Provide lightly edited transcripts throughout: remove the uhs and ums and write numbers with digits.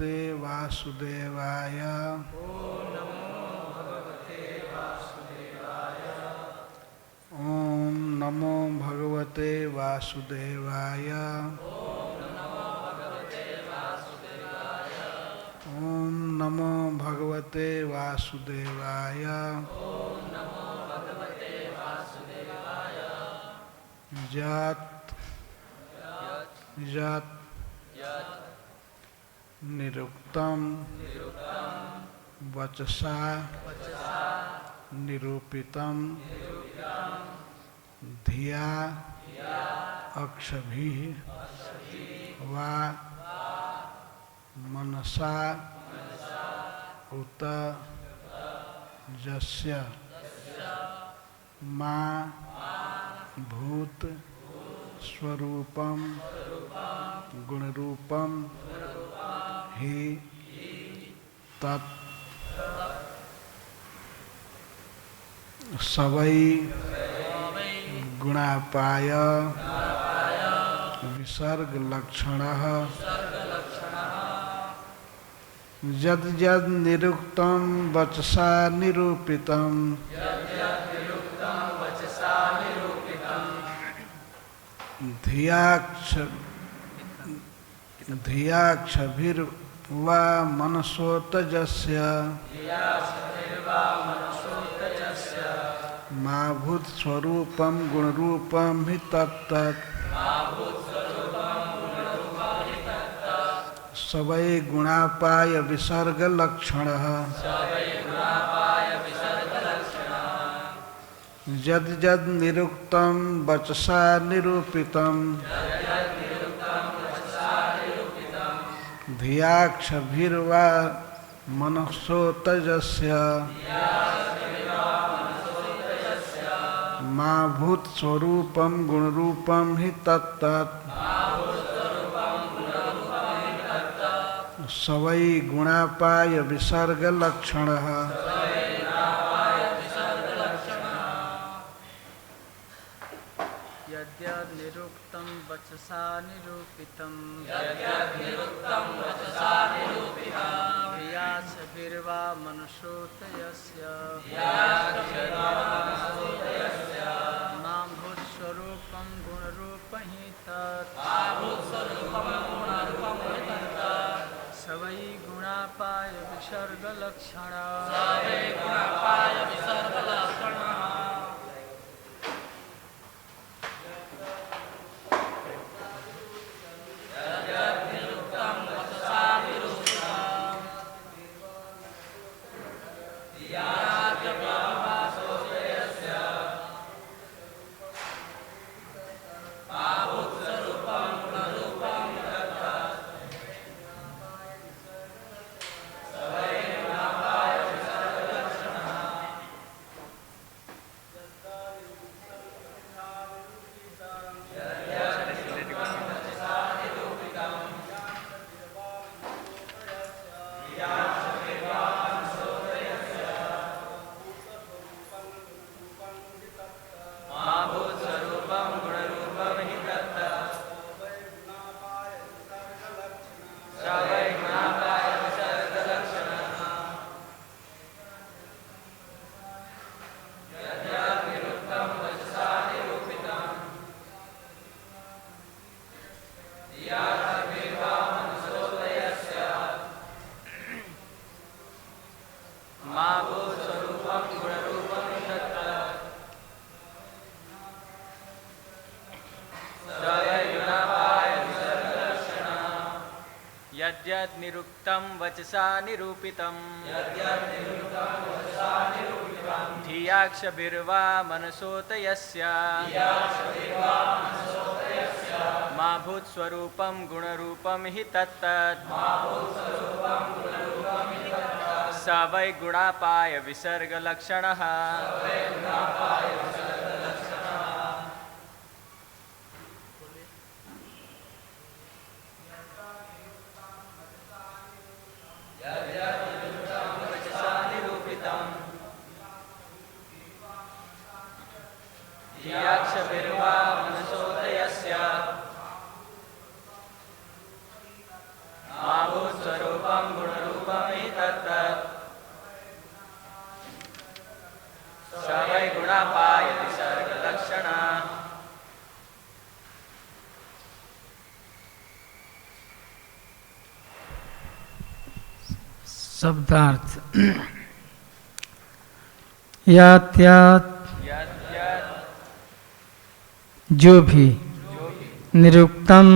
भगवते वासुदेवाय। ओम नमो भगवते वासुदेवाय। ओम नमो भगवते वासुदेवाय। यत् यत् निरुक्तं वचसा निरूपितं धिया अक्षभिः वा मनसा उत यस्य मा भूत स्वरूपं गुणरूपं हि तत् सवै गुणापाय विसर्ग लक्षणः यद् यद् निरुक्तं वचसा निरूपितं धियाक्षभिर्वा मनसोतजस्य मा भूत स्वरूपं गुणरूपं हि तत्तत् सवै गुणापाय विसर्ग लक्षणः यद् यद् निरुक्तं वचसा निरूपितं धियाक्षभिर्वा मनसोतजस्य मा भूत स्वरूपं गुणरूपं हि तत्तत् सवै गुणापाय विसर्ग लक्षणः यद्यद् निरुक्तं वचसा निरूपितं धियाक्षभिर्वा मनसोतजस्य मां भूतस्वरूपं गुणरूपं हि तत् सवै गुणापाय विसर्ग लक्षणः यद्यद् निरुक्तं वचसा निरूपितं धियाक्षभिर्वा मनसोतजस्य मा भूतस्वरूपं गुणरूपं हि तत्तत् स वै गुणापाय विसर्ग लक्षणः धियाक्षभिर्वा मनसोतजस्य मा भूतस्वरूपं शब्दार्थ यात जो भी निरुक्तम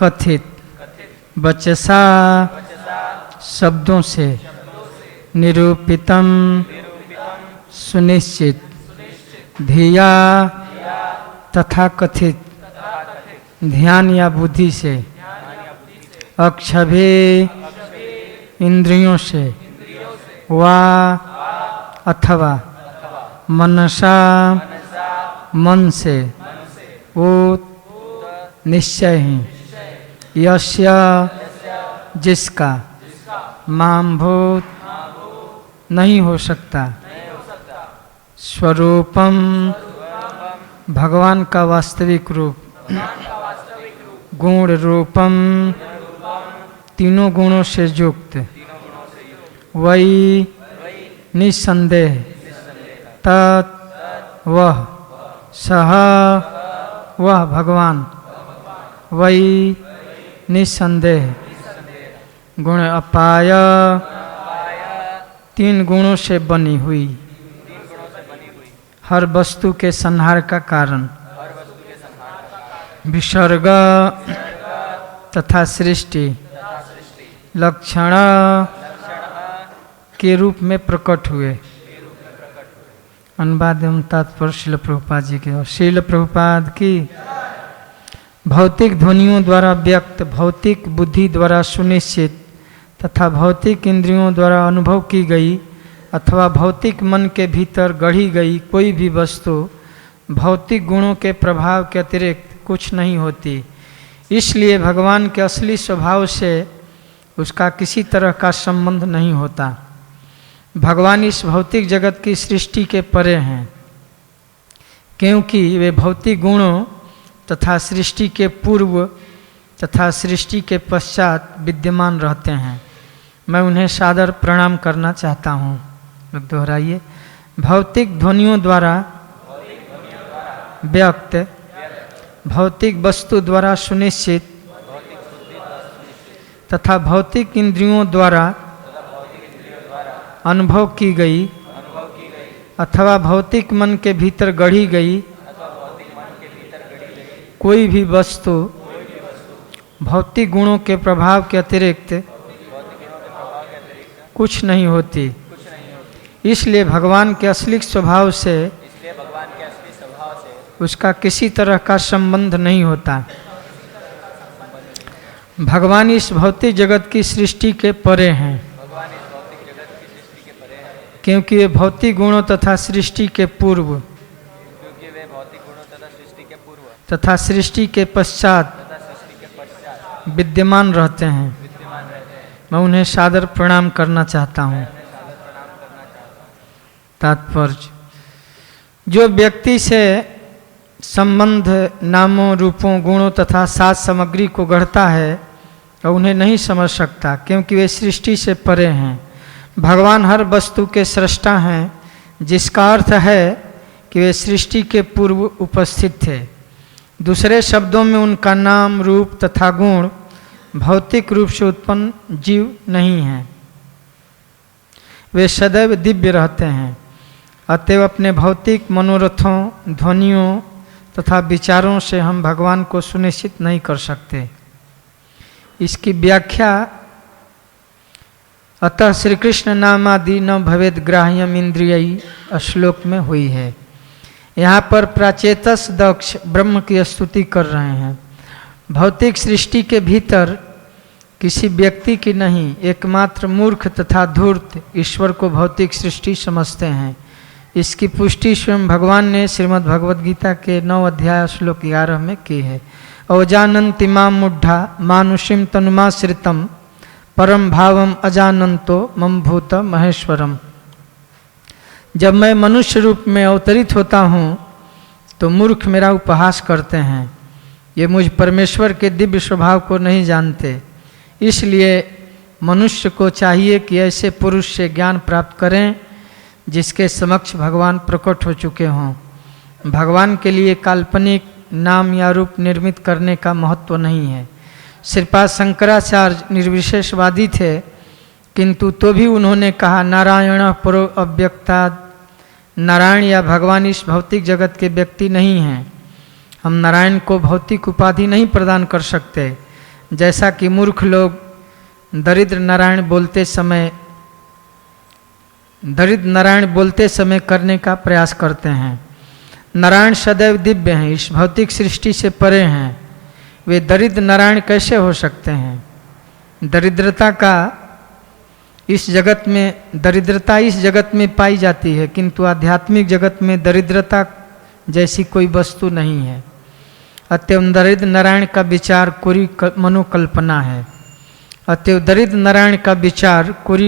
कथित वचसा शब्दों से निरूपितम सुनिश्चित धिया तथा कथित ध्यान या बुद्धि से अक्षभे इंद्रियों से वा अथवा मनसा मन से वो निश्चय ही यस्य जिसका मामभूत नहीं हो सकता स्वरूपम भगवान का वास्तविक रूप गुण रूपम तीनों गुणों से युक्त वही निसंदेह तत् वह सह वह भगवान वही निसंदेह गुण अपाय तीन गुणों से बनी हुई हर वस्तु के संहार का कारण विसर्ग तथा सृष्टि लक्षण के रूप में प्रकट हुए। अनुवाद एवं तात्पर्य श्रील प्रभुपाद जी के। श्रील प्रभुपाद की भौतिक ध्वनियों द्वारा व्यक्त, भौतिक बुद्धि द्वारा सुनिश्चित तथा भौतिक इंद्रियों द्वारा अनुभव की गई अथवा भौतिक मन के भीतर गढ़ी गई कोई भी वस्तु भौतिक गुणों के प्रभाव के अतिरिक्त कुछ नहीं होती। इसलिए भगवान के असली स्वभाव से उसका किसी तरह का संबंध नहीं होता। भगवान इस भौतिक जगत की सृष्टि के परे हैं, क्योंकि वे भौतिक गुणों तथा सृष्टि के पूर्व तथा सृष्टि के पश्चात विद्यमान रहते हैं। मैं उन्हें सादर प्रणाम करना चाहता हूँ। दोहराइए। भौतिक ध्वनियों द्वारा व्यक्त, भौतिक वस्तु द्वारा सुनिश्चित तथा भौतिक इंद्रियों द्वारा अनुभव की गई अथवा भौतिक मन के भीतर गढ़ी गई कोई भी वस्तु भौतिक गुणों के प्रभाव के अतिरिक्त कुछ नहीं होती। इसलिए भगवान के असली स्वभाव से उसका किसी तरह का संबंध नहीं होता। भगवान इस भौतिक जगत की सृष्टि के परे हैं, क्योंकि वे भौतिक गुणों तथा सृष्टि के पूर्व तथा सृष्टि के पश्चात विद्यमान रहते हैं। मैं उन्हें सादर प्रणाम करना चाहता हूँ। तात्पर्य, जो व्यक्ति से संबंध नामों, रूपों, गुणों तथा साज सामग्री को गढ़ता है और उन्हें नहीं समझ सकता, क्योंकि वे सृष्टि से परे हैं। भगवान हर वस्तु के सृष्टा हैं, जिसका अर्थ है कि वे सृष्टि के पूर्व उपस्थित थे। दूसरे शब्दों में उनका नाम, रूप तथा गुण भौतिक रूप से उत्पन्न जीव नहीं हैं। वे सदैव दिव्य रहते हैं। अतएव अपने भौतिक मनोरथों, ध्वनियों तथा विचारों से हम भगवान को सुनिश्चित नहीं कर सकते। इसकी व्याख्या अतः श्री कृष्ण नामादि न भवेद ग्राह्यम इंद्रियई श्लोक में हुई है। यहाँ पर प्राचेतस दक्ष ब्रह्म की स्तुति कर रहे हैं। भौतिक सृष्टि के भीतर किसी व्यक्ति की नहीं, एकमात्र मूर्ख तथा धूर्त ईश्वर को भौतिक सृष्टि समझते हैं। इसकी पुष्टि स्वयं भगवान ने श्रीमद् भगवद गीता के 9 अध्याय श्लोक 11 में की है। अवजानन्ति मां मूढ़ा मानुषीम तनुमाश्रितम परम भावम अजानन्तो मम भूत महेश्वरम। जब मैं मनुष्य रूप में अवतरित होता हूँ तो मूर्ख मेरा उपहास करते हैं। ये मुझ परमेश्वर के दिव्य स्वभाव को नहीं जानते। इसलिए मनुष्य को चाहिए कि ऐसे पुरुष से ज्ञान प्राप्त करें जिसके समक्ष भगवान प्रकट हो चुके हों। भगवान के लिए काल्पनिक नाम या रूप निर्मित करने का महत्व नहीं है। श्रीपाद शंकराचार्य निर्विशेषवादी थे। किंतु तो भी उन्होंने कहा नारायण परो अव्यक्तात्, नारायण या भगवान इस भौतिक जगत के व्यक्ति नहीं हैं। हम नारायण को भौतिक उपाधि नहीं प्रदान कर सकते। जैसा कि मूर्ख लोग दरिद्र नारायण बोलते समय करने का प्रयास करते हैं। नारायण सदैव दिव्य हैं, इस भौतिक सृष्टि से परे हैं। वे दरिद्र नारायण कैसे हो सकते हैं? दरिद्रता इस जगत में पाई जाती है, किंतु आध्यात्मिक जगत में दरिद्रता जैसी कोई वस्तु नहीं है। अतएव दरिद्र नारायण का विचार कोरी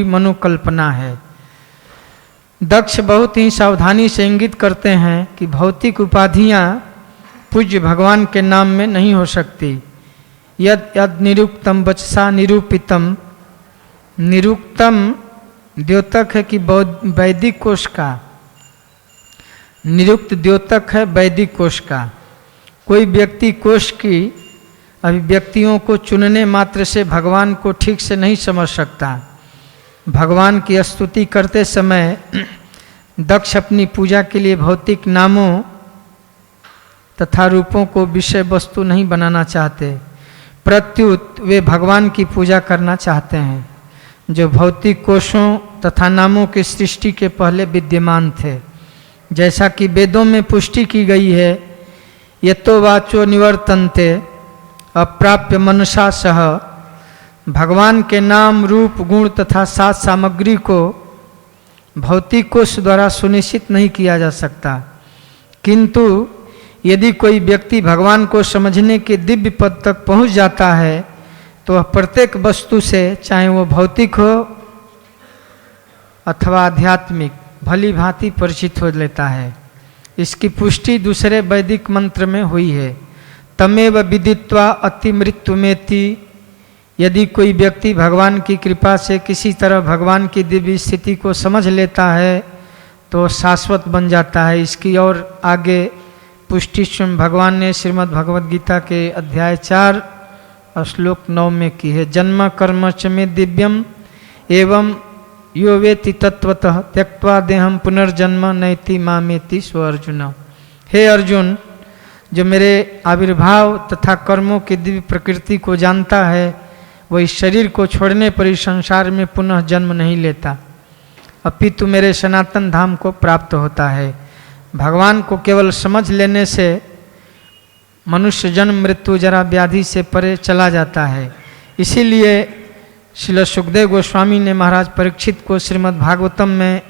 मनोकल्पना है। दक्ष बहुत ही सावधानी से इंगित करते हैं कि भौतिक उपाधियां पूज्य भगवान के नाम में नहीं हो सकती। यद यद निरुक्तम वचसा निरूपितम, निरुक्तम द्योतक है कि वैदिक कोश का, निरुक्त द्योतक है वैदिक कोश का। कोई व्यक्ति कोश की अभिव्यक्तियों को चुनने मात्र से भगवान को ठीक से नहीं समझ सकता। भगवान की स्तुति करते समय दक्ष अपनी पूजा के लिए भौतिक नामों तथा रूपों को विषय वस्तु नहीं बनाना चाहते, प्रत्युत वे भगवान की पूजा करना चाहते हैं जो भौतिक कोशों तथा नामों की सृष्टि के पहले विद्यमान थे। जैसा कि वेदों में पुष्टि की गई है, यतो वाचो निवर्तन्ते अप्राप्य मनसा सह, भगवान के नाम रूप गुण तथा सात सामग्री को भौतिक कोश द्वारा सुनिश्चित नहीं किया जा सकता। किंतु यदि कोई व्यक्ति भगवान को समझने के दिव्य पद तक पहुंच जाता है तो वह प्रत्येक वस्तु से, चाहे वो भौतिक हो अथवा आध्यात्मिक, भली भांति परिचित हो लेता है। इसकी पुष्टि दूसरे वैदिक मंत्र में हुई है, तमेव विदित्वा अति मृत्युमेति। यदि कोई व्यक्ति भगवान की कृपा से किसी तरह भगवान की दिव्य स्थिति को समझ लेता है तो शाश्वत बन जाता है। इसकी और आगे पुष्टि स्वयं भगवान ने श्रीमद् भगवद गीता के अध्याय 4 श्लोक 9 में की है। जन्म कर्म च मे दिव्यम एवं यो वेति तत्वतः त्यक्त्वा देहम पुनर्जन्म नैति मामेति स्व अर्जुन। हे अर्जुन, जो मेरे आविर्भाव तथा कर्मों की दिव्य प्रकृति को जानता है वह इस शरीर को छोड़ने पर इस संसार में पुनः जन्म नहीं लेता, अपितु मेरे सनातन धाम को प्राप्त होता है। भगवान को केवल समझ लेने से मनुष्य जन्म मृत्यु जरा व्याधि से परे चला जाता है। इसीलिए श्रील सुखदेव गोस्वामी ने महाराज परीक्षित को श्रीमद् भागवतम में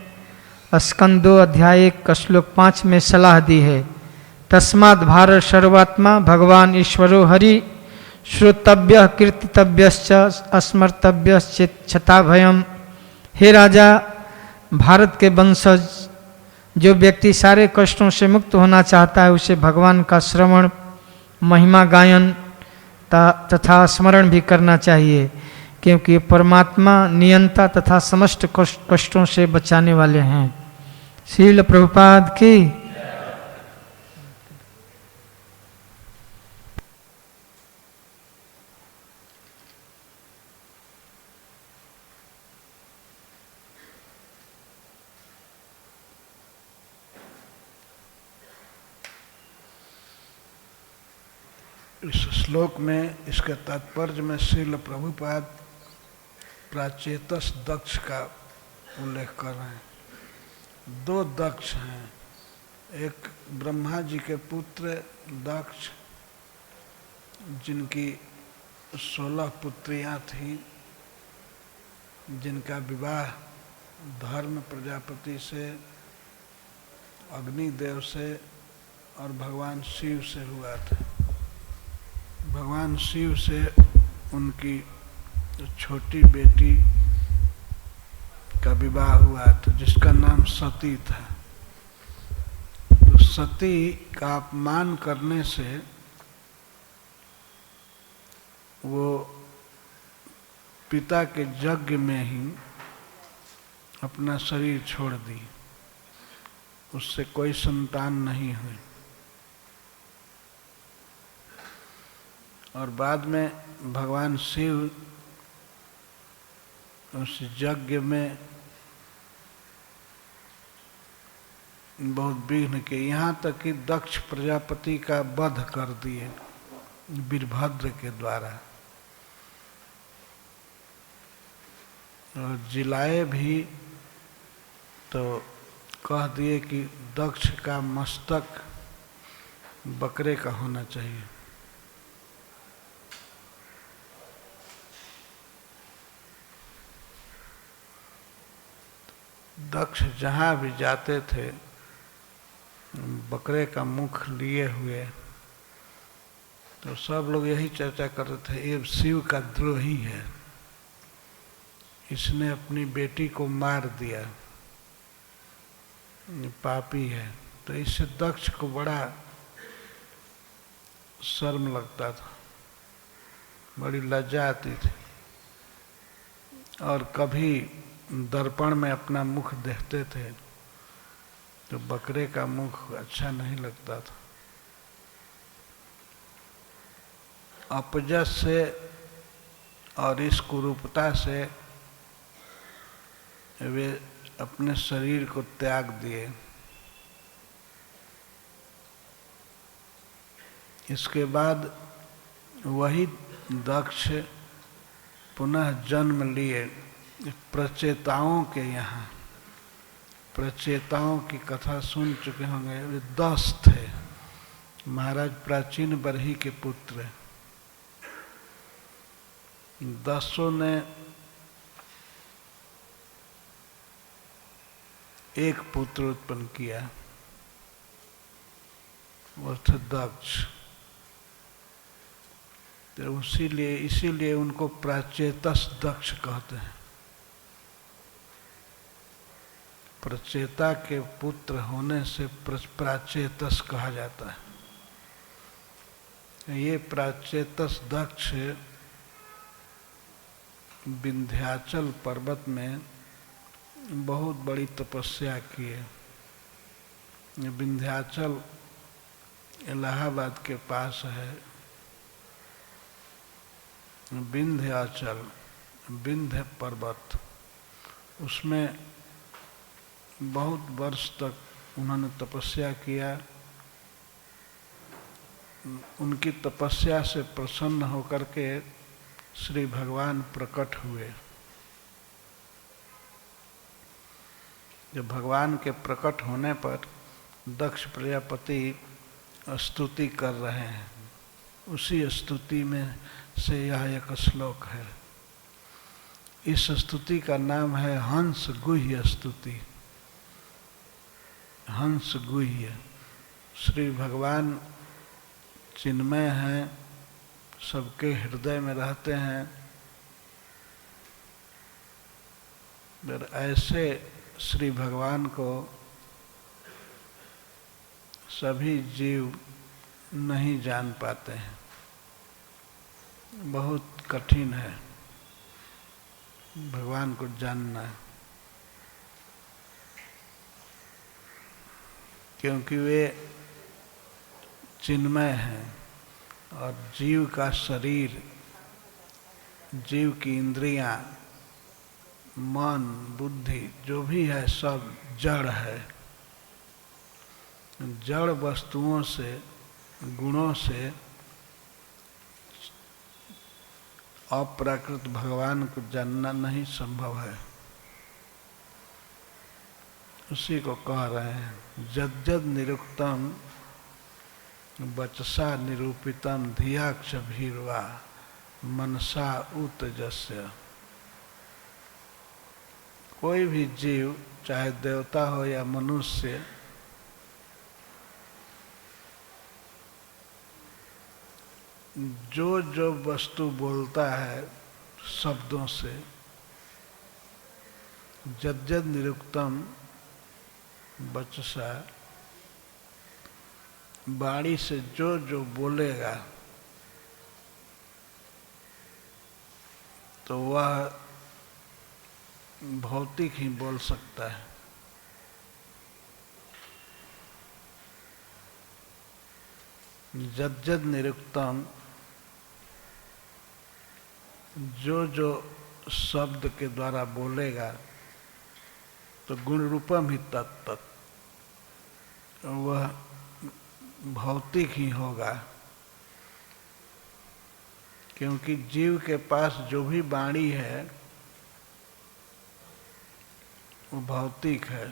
स्कंद 2 अध्याय 1 श्लोक 5 में सलाह दी है, तस्माद् भारत सर्वात्मा भगवान ईश्वरो हरि श्रोतव्य कीर्तितव्यश्च स्मर्तव्यश्च छता भयम। हे राजा, भारत के वंशज, जो व्यक्ति सारे कष्टों से मुक्त होना चाहता है उसे भगवान का श्रवण, महिमा गायन तथा स्मरण भी करना चाहिए, क्योंकि परमात्मा नियंता तथा समस्त कष्टों से बचाने वाले हैं। श्रील प्रभुपाद की। इस श्लोक में, इसके तात्पर्य में श्रील प्रभुपाद प्राचेतस दक्ष का उल्लेख कर रहे हैं। 2 दक्ष हैं, एक ब्रह्मा जी के पुत्र दक्ष जिनकी 16 पुत्रियां थीं, जिनका विवाह धर्म प्रजापति से, अग्निदेव से और भगवान शिव से हुआ था। भगवान शिव से उनकी छोटी बेटी का विवाह हुआ था जिसका नाम सती था। तो सती का अपमान करने से वो पिता के यज्ञ में ही अपना शरीर छोड़ दी, उससे कोई संतान नहीं हुई। और बाद में भगवान शिव उस यज्ञ में बहुत विघ्न के, यहाँ तक कि दक्ष प्रजापति का वध कर दिए वीरभद्र के द्वारा, और जिलाए भी तो कह दिए कि दक्ष का मस्तक बकरे का होना चाहिए। दक्ष जहाँ भी जाते थे बकरे का मुख लिए हुए, तो सब लोग यही चर्चा करते थे, ये शिव का द्रोही है, इसने अपनी बेटी को मार दिया, ये पापी है। तो इससे दक्ष को बड़ा शर्म लगता था, बड़ी लज्जा आती थी, और कभी दर्पण में अपना मुख देखते थे तो बकरे का मुख अच्छा नहीं लगता था। अपजस से और इस कुरूपता से वे अपने शरीर को त्याग दिए। इसके बाद वही दक्ष पुनः जन्म लिए प्रचेताओं के यहाँ। प्रचेताओं की कथा सुन चुके होंगे, वे 10 थे, महाराज प्राचीन बरही के पुत्र। 10 ने एक पुत्र उत्पन्न किया, वो थे दक्ष। तो इसीलिए उनको प्राचेतस दक्ष कहते हैं। प्रचेता के पुत्र होने से प्राचेतस कहा जाता है। ये प्राचेतस दक्ष विंध्याचल पर्वत में बहुत बड़ी तपस्या किए। विंध्याचल इलाहाबाद के पास है। विंध्याचल, विंध्य पर्वत, उसमें बहुत वर्ष तक उन्होंने तपस्या किया। उनकी तपस्या से प्रसन्न होकर के श्री भगवान प्रकट हुए। जब भगवान के प्रकट होने पर दक्ष प्रजापति स्तुति कर रहे हैं, उसी स्तुति में से यह एक श्लोक है। इस स्तुति का नाम है हंस गुह्य स्तुति। हंस गुह्य, श्री भगवान चिन्मय हैं, सबके हृदय में रहते हैं। फिर ऐसे श्री भगवान को सभी जीव नहीं जान पाते हैं, बहुत कठिन है भगवान को जानना, क्योंकि वे चिन्मय हैं और जीव का शरीर, जीव की इंद्रियां, मन, बुद्धि जो भी है सब जड़ है। जड़ वस्तुओं से, गुणों से अप्राकृत भगवान को जानना नहीं संभव है। उसी को कह रहे हैं, यद्यद निरुक्तम वचसा निरूपितम धियाक्षभिर्वा मनसा उत्तजस्य। कोई भी जीव, चाहे देवता हो या मनुष्य, जो जो वस्तु बोलता है शब्दों से, यद्यद निरुक्तम वचसा, वाणी से जो जो बोलेगा तो वह भौतिक ही बोल सकता है। यद्यद निरुक्तम, जो जो शब्द के द्वारा बोलेगा तो गुण रूपम ही तत्त, वह भौतिक ही होगा, क्योंकि जीव के पास जो भी वाणी है वो भौतिक है।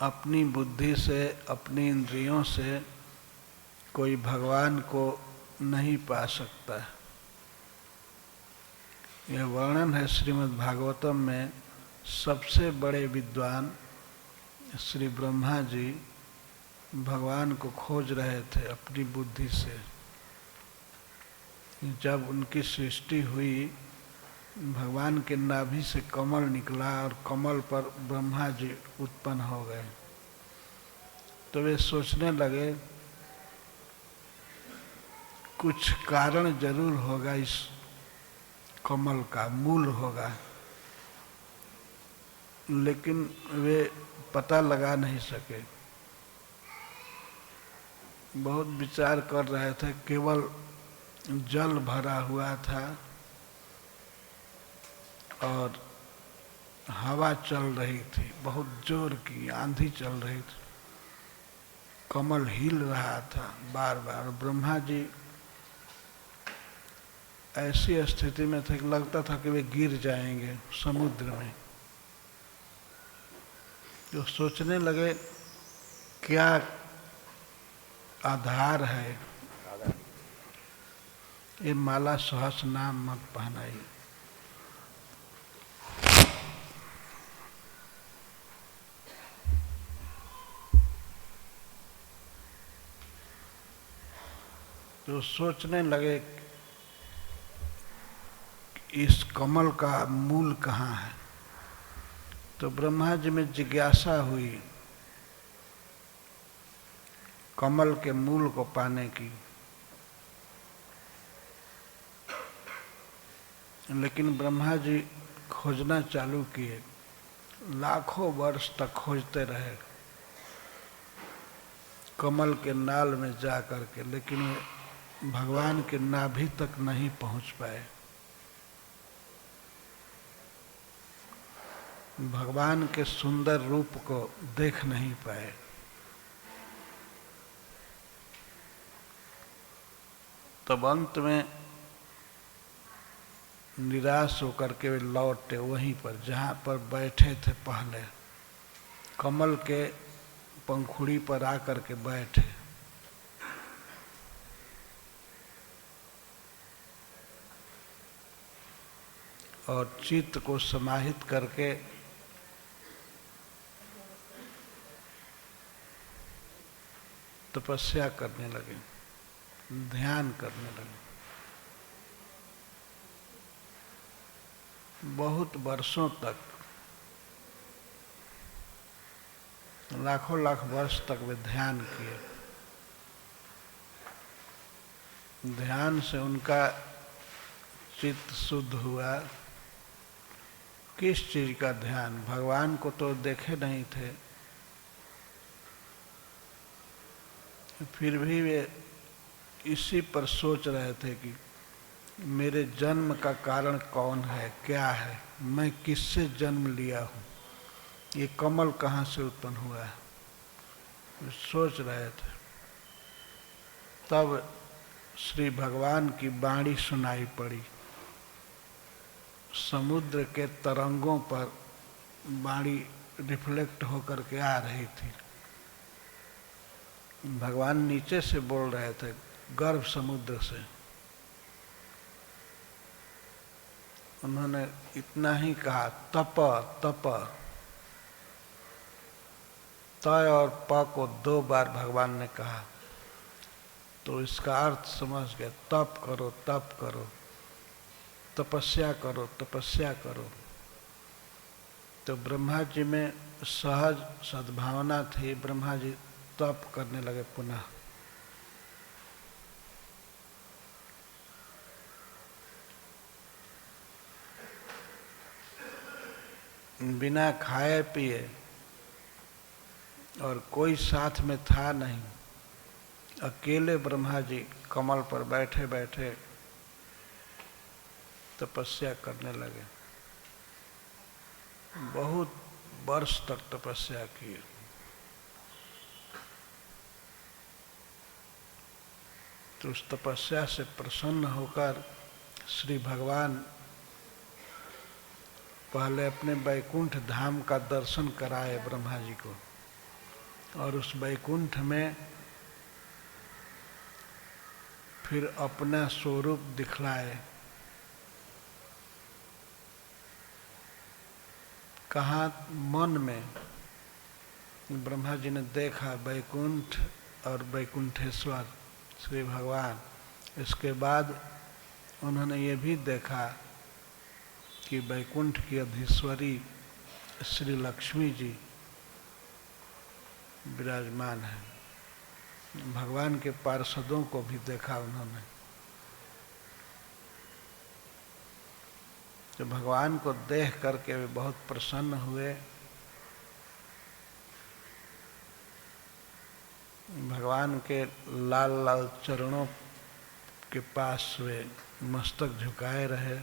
अपनी बुद्धि से, अपनी इंद्रियों से कोई भगवान को नहीं पा सकता। यह वर्णन है श्रीमद् भागवतम में। सबसे बड़े विद्वान श्री ब्रह्मा जी भगवान को खोज रहे थे अपनी बुद्धि से। जब उनकी सृष्टि हुई, भगवान के नाभि से कमल निकला और कमल पर ब्रह्मा जी उत्पन्न हो गए। तो वे सोचने लगे कुछ कारण जरूर होगा, इस कमल का मूल होगा, लेकिन वे पता लगा नहीं सके। बहुत विचार कर रहे थे, केवल जल भरा हुआ था और हवा चल रही थी, बहुत जोर की आंधी चल रही थी, कमल हिल रहा था बार बार। ब्रह्मा जी ऐसी स्थिति में थे कि लगता था कि वे गिर जाएंगे समुद्र में। जो सोचने लगे क्या आधार है, ये माला सहस नाम मत पहनाई। तो सोचने लगे इस कमल का मूल कहाँ है। तो ब्रह्मा जी में जिज्ञासा हुई कमल के मूल को पाने की, लेकिन ब्रह्मा जी खोजना चालू किए। लाखों वर्ष तक खोजते रहे कमल के नाल में जा करके, लेकिन वे भगवान के नाभि तक नहीं पहुंच पाए। भगवान के सुंदर रूप को देख नहीं पाए। तब अंत में निराश होकर के वे लौटे वहीं पर जहाँ पर बैठे थे पहले, कमल के पंखुड़ी पर आकर के बैठे। और चित्त को समाहित करके तपस्या करने लगे, ध्यान करने लगे। बहुत वर्षों तक, लाखों लाख वर्ष तक वे ध्यान किए। ध्यान से उनका चित्त शुद्ध हुआ। किस चीज का ध्यान? भगवान को तो देखे नहीं थे, फिर भी वे इसी पर सोच रहे थे कि मेरे जन्म का कारण कौन है, क्या है, मैं किससे जन्म लिया हूँ, ये कमल कहाँ से उत्पन्न हुआ है, वे सोच रहे थे। तब श्री भगवान की वाणी सुनाई पड़ी। समुद्र के तरंगों पर वाणी रिफ्लेक्ट होकर के आ रही थी। भगवान नीचे से बोल रहे थे, गर्भ समुद्र से। उन्होंने इतना ही कहा, तप तप। तय और प को 2 बार भगवान ने कहा, तो इसका अर्थ समझ गए, तप करो, तप करो, तपस्या करो, तपस्या करो। तो ब्रह्मा जी में सहज सद्भावना थी। ब्रह्मा जी तप करने लगे पुनः। बिना खाए पिए, और कोई साथ में था नहीं, अकेले ब्रह्मा जी कमल पर बैठे बैठे तपस्या करने लगे। बहुत वर्ष तक तपस्या की। तो उस तपस्या से प्रसन्न होकर श्री भगवान पहले अपने वैकुंठ धाम का दर्शन कराए ब्रह्मा जी को, और उस वैकुंठ में फिर अपना स्वरूप दिखलाए। कहाँ? मन में। ब्रह्मा जी ने देखा वैकुंठ और वैकुंठेश्वर श्री भगवान। इसके बाद उन्होंने ये भी देखा कि वैकुंठ की अधीश्वरी श्री लक्ष्मी जी विराजमान है। भगवान के पार्षदों को भी देखा उन्होंने। तो भगवान को देख करके वे बहुत प्रसन्न हुए। भगवान के लाल लाल चरणों के पास वे मस्तक झुकाए रहे।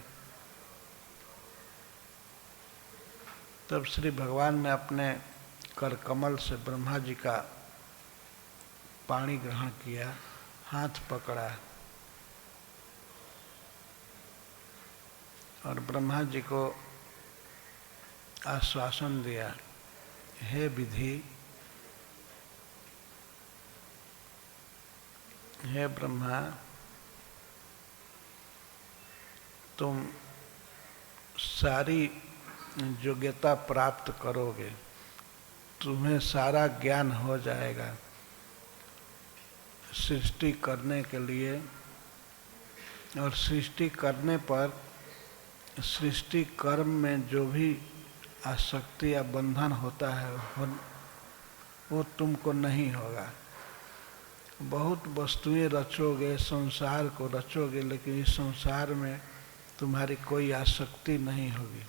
तब श्री भगवान ने अपने कर कमल से ब्रह्मा जी का पानी ग्रहण किया, हाथ पकड़ा और ब्रह्मा जी को आश्वासन दिया, हे विधि, हे ब्रह्मा, तुम सारी योग्यता प्राप्त करोगे, तुम्हें सारा ज्ञान हो जाएगा। सृष्टि करने के लिए और सृष्टि करने पर सृष्टि कर्म में जो भी आसक्ति या बंधन होता है वो तुमको नहीं होगा। बहुत वस्तुएं रचोगे, संसार को रचोगे, लेकिन इस संसार में तुम्हारी कोई आसक्ति नहीं होगी,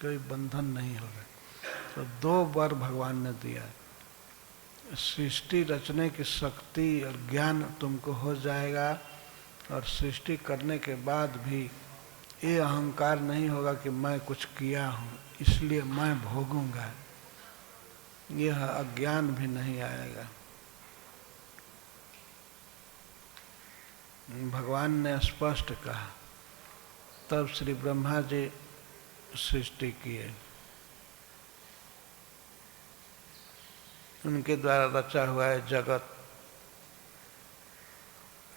कोई बंधन नहीं होगा। तो 2 वर भगवान ने दिया। सृष्टि रचने की शक्ति और ज्ञान तुमको हो जाएगा, और सृष्टि करने के बाद भी ये अहंकार नहीं होगा कि मैं कुछ किया हूँ इसलिए मैं भोगूंगा, यह अज्ञान भी नहीं आएगा। भगवान ने स्पष्ट कहा। तब श्री ब्रह्मा जी सृष्टि किए। उनके द्वारा रचा हुआ है जगत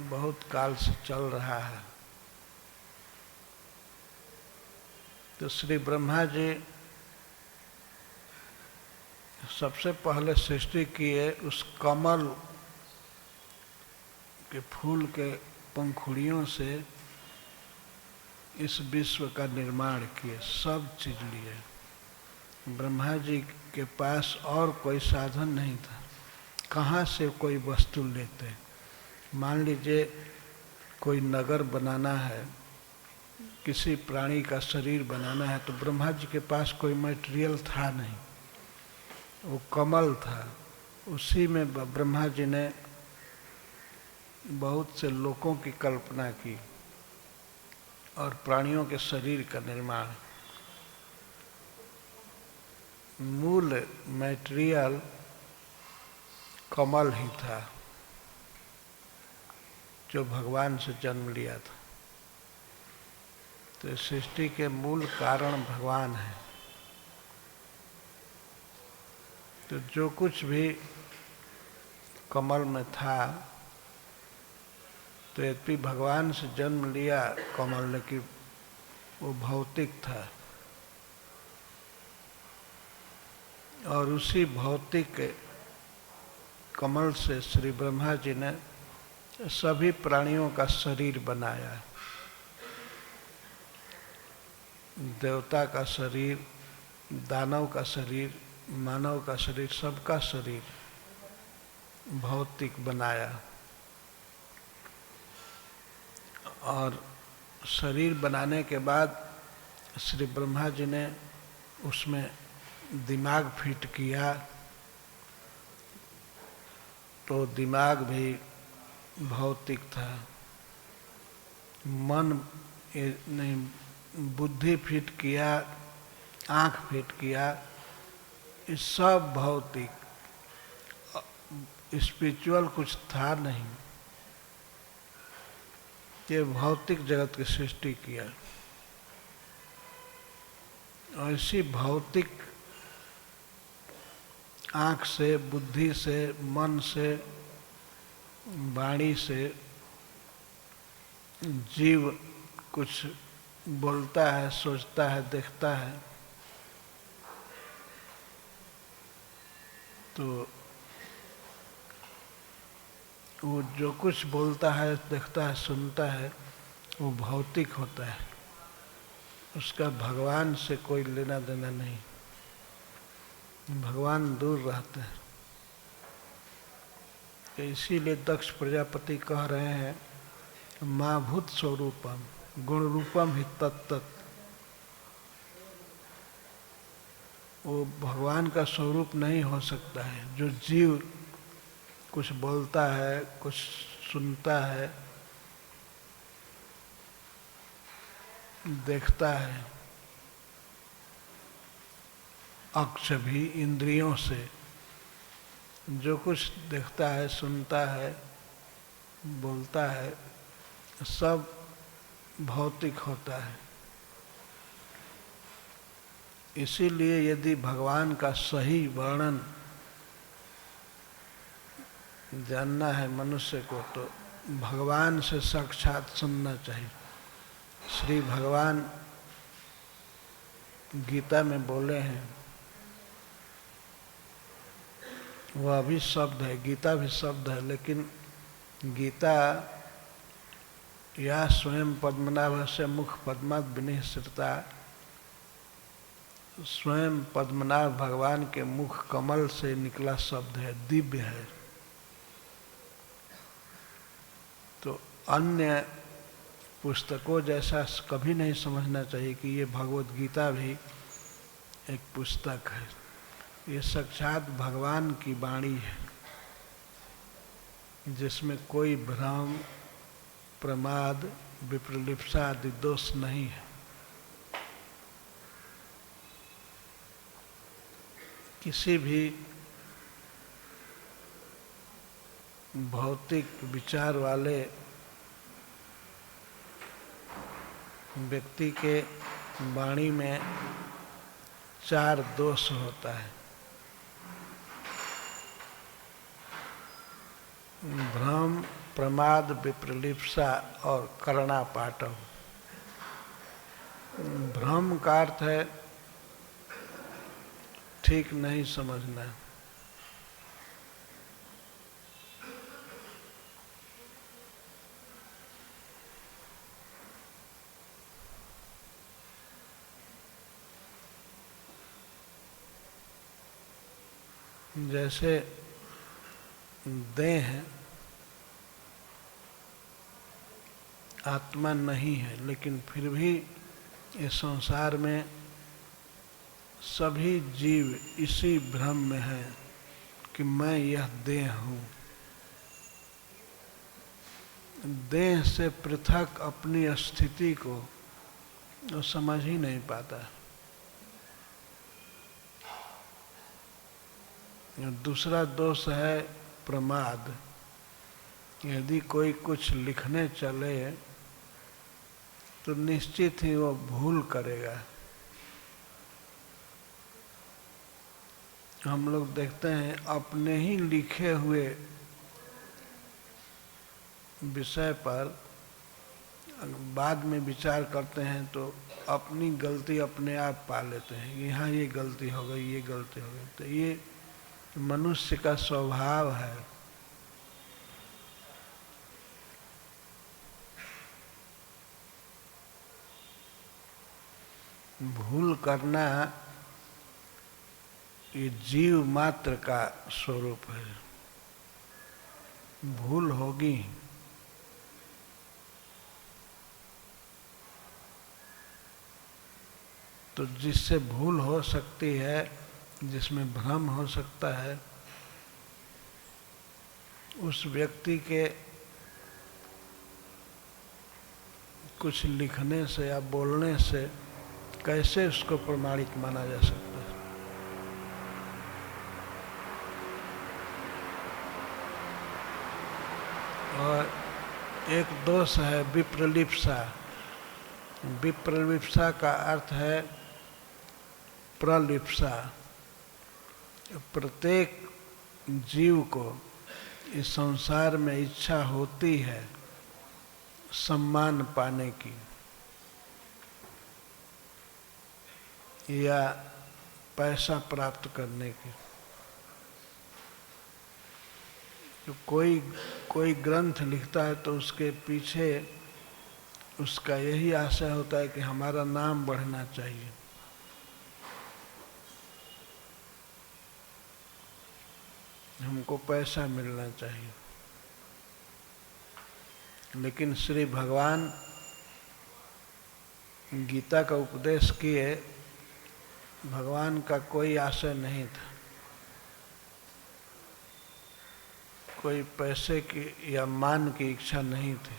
बहुत काल से चल रहा है। तो श्री ब्रह्मा जी सबसे पहले सृष्टि किए उस कमल के फूल के पंखुड़ियों से इस विश्व का निर्माण किए, सब चीज लिए। ब्रह्मा जी के पास और कोई साधन नहीं था, कहाँ से कोई वस्तु लेते। मान लीजिए कोई नगर बनाना है, किसी प्राणी का शरीर बनाना है, तो ब्रह्मा जी के पास कोई मटेरियल था नहीं, वो कमल था। उसी में ब्रह्मा जी ने बहुत से लोगों की कल्पना की और प्राणियों के शरीर का निर्माण। मूल मटेरियल कमल ही था जो भगवान से जन्म लिया था। तो सृष्टि के मूल कारण भगवान है। तो जो कुछ भी कमल में था, तो यद्यपि भगवान से जन्म लिया कमल, लेकिन वो भौतिक था। और उसी भौतिक कमल से श्री ब्रह्मा जी ने सभी प्राणियों का शरीर बनाया। देवता का शरीर, दानव का शरीर, मानव का शरीर, सबका शरीर भौतिक बनाया। और शरीर बनाने के बाद श्री ब्रह्मा जी ने उसमें दिमाग फिट किया, तो दिमाग भी भौतिक था, मन नहीं, बुद्धि फिट किया, आँख फिट किया, ये सब भौतिक, स्पिरिचुअल कुछ था नहीं। ये भौतिक जगत की सृष्टि किया। और इसी भौतिक आँख से, बुद्धि से, मन से, वाणी से जीव कुछ बोलता है, सोचता है, देखता है। तो वो जो कुछ बोलता है, देखता है, सुनता है, वो भौतिक होता है, उसका भगवान से कोई लेना देना नहीं, भगवान दूर रहते हैं। तो इसीलिए दक्ष प्रजापति कह रहे हैं माँ भूत स्वरूपम गुण रूपम ही तत्त। वो भगवान का स्वरूप नहीं हो सकता है। जो जीव कुछ बोलता है, कुछ सुनता है, देखता है, अक्ष भी इंद्रियों से जो कुछ देखता है, सुनता है, बोलता है, सब भौतिक होता है। इसीलिए यदि भगवान का सही वर्णन जानना है मनुष्य को, तो भगवान से साक्षात सुनना चाहिए। श्री भगवान गीता में बोले हैं, वह भी शब्द है, गीता भी शब्द है, लेकिन गीता या स्वयं पद्मनाभस्य मुख पद्मात् विनिसृता, स्वयं पद्मनाभ भगवान के मुख कमल से निकला शब्द है, दिव्य है। तो अन्य पुस्तकों जैसा कभी नहीं समझना चाहिए कि ये भगवत गीता भी एक पुस्तक है। ये साक्षात भगवान की वाणी है, जिसमें कोई भ्रम, प्रमाद, विप्रलिप्सा आदि दोष नहीं है। किसी भी भौतिक विचार वाले व्यक्ति के वाणी में 4 दोष होता है। भ्रम, प्रमाद, विप्रलिप्सा और कर्णापाटव। भ्रम का अर्थ है ठीक नहीं समझना। जैसे देह आत्मा नहीं है, लेकिन फिर भी इस संसार में सभी जीव इसी भ्रम में हैं कि मैं यह देह हूँ। देह से पृथक अपनी स्थिति को वो समझ ही नहीं पाता। दूसरा दोष है प्रमाद। यदि कोई कुछ लिखने चले तो निश्चित ही वो भूल करेगा। हम लोग देखते हैं अपने ही लिखे हुए विषय पर बाद में विचार करते हैं तो अपनी गलती अपने आप पा लेते हैं। यहाँ ये गलती हो गई, ये गलती हो गई। तो ये मनुष्य का स्वभाव है। भूल करना ये जीव मात्र का स्वरूप है। भूल होगी। तो जिससे भूल हो सकती है, जिसमें भ्रम हो सकता है, उस व्यक्ति के कुछ लिखने से या बोलने से कैसे उसको प्रमाणित माना जा सकता है? और एक दोष है विप्रलिप्सा। विप्रलिप्सा का अर्थ है प्रलिप्सा। प्रत्येक जीव को इस संसार में इच्छा होती है सम्मान पाने की या पैसा प्राप्त करने की। तो कोई ग्रंथ लिखता है तो उसके पीछे उसका यही आशय होता है कि हमारा नाम बढ़ना चाहिए। हमको पैसा मिलना चाहिए। लेकिन श्री भगवान गीता का उपदेश किए, भगवान का कोई आशय नहीं था, कोई पैसे की या मान की इच्छा नहीं थी।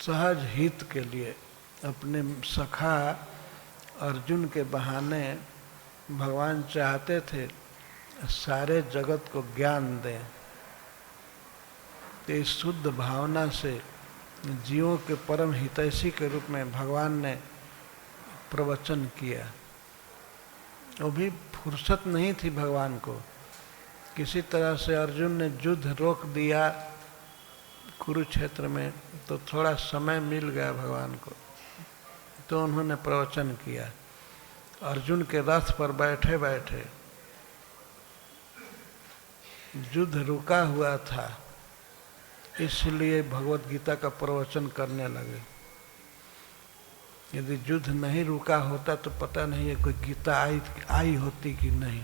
सहज हित के लिए अपने सखा अर्जुन के बहाने भगवान चाहते थे सारे जगत को ज्ञान दें। तो इस शुद्ध भावना से जीवों के परम हितैषी के रूप में भगवान ने प्रवचन किया। वो भी फुर्सत नहीं थी भगवान को। किसी तरह से अर्जुन ने युद्ध रोक दिया कुरुक्षेत्र में, तो थोड़ा समय मिल गया भगवान को, तो उन्होंने प्रवचन किया। अर्जुन के रथ पर बैठे बैठे युद्ध रुका हुआ था, इसलिए भगवत गीता का प्रवचन करने लगे। यदि युद्ध नहीं रुका होता तो पता नहीं है कोई गीता आई होती कि नहीं।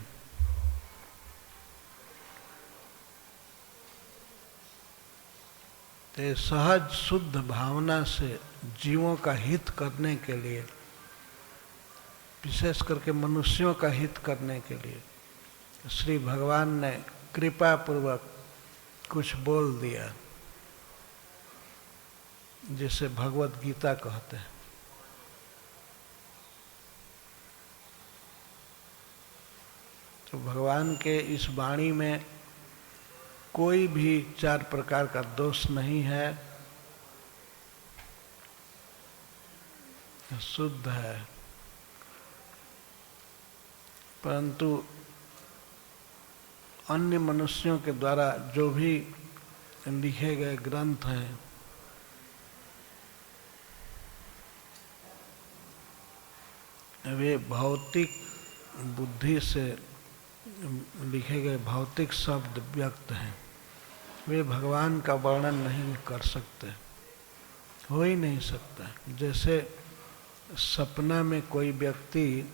तो सहज शुद्ध भावना से जीवों का हित करने के लिए, विशेष करके मनुष्यों का हित करने के लिए श्री भगवान ने कृपा पूर्वक कुछ बोल दिया, जिसे भगवत गीता कहते हैं। तो भगवान के इस वाणी में कोई भी 4 प्रकार का दोष नहीं है, शुद्ध है। परंतु अन्य मनुष्यों के द्वारा जो भी लिखे गए ग्रंथ हैं, वे भौतिक बुद्धि से लिखे गए भौतिक शब्द व्यक्त हैं। वे भगवान का वर्णन नहीं कर सकते, हो ही नहीं सकता। जैसे सपना में कोई व्यक्ति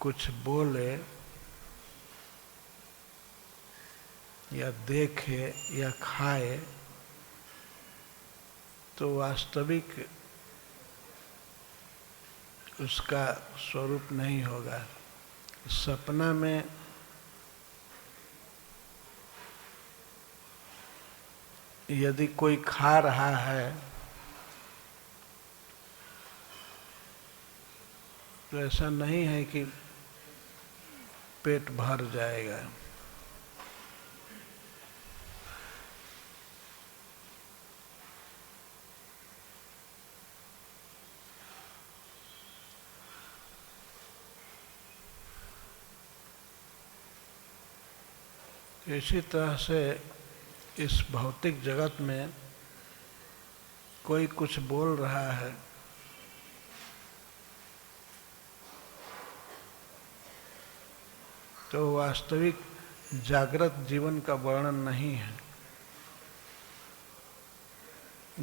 कुछ बोले या देखे या खाए तो वास्तविक उसका स्वरूप नहीं होगा। सपना में यदि कोई खा रहा है तो ऐसा नहीं है कि पेट भर जाएगा। इसी तरह से इस भौतिक जगत में कोई कुछ बोल रहा है तो वास्तविक जागृत जीवन का वर्णन नहीं है।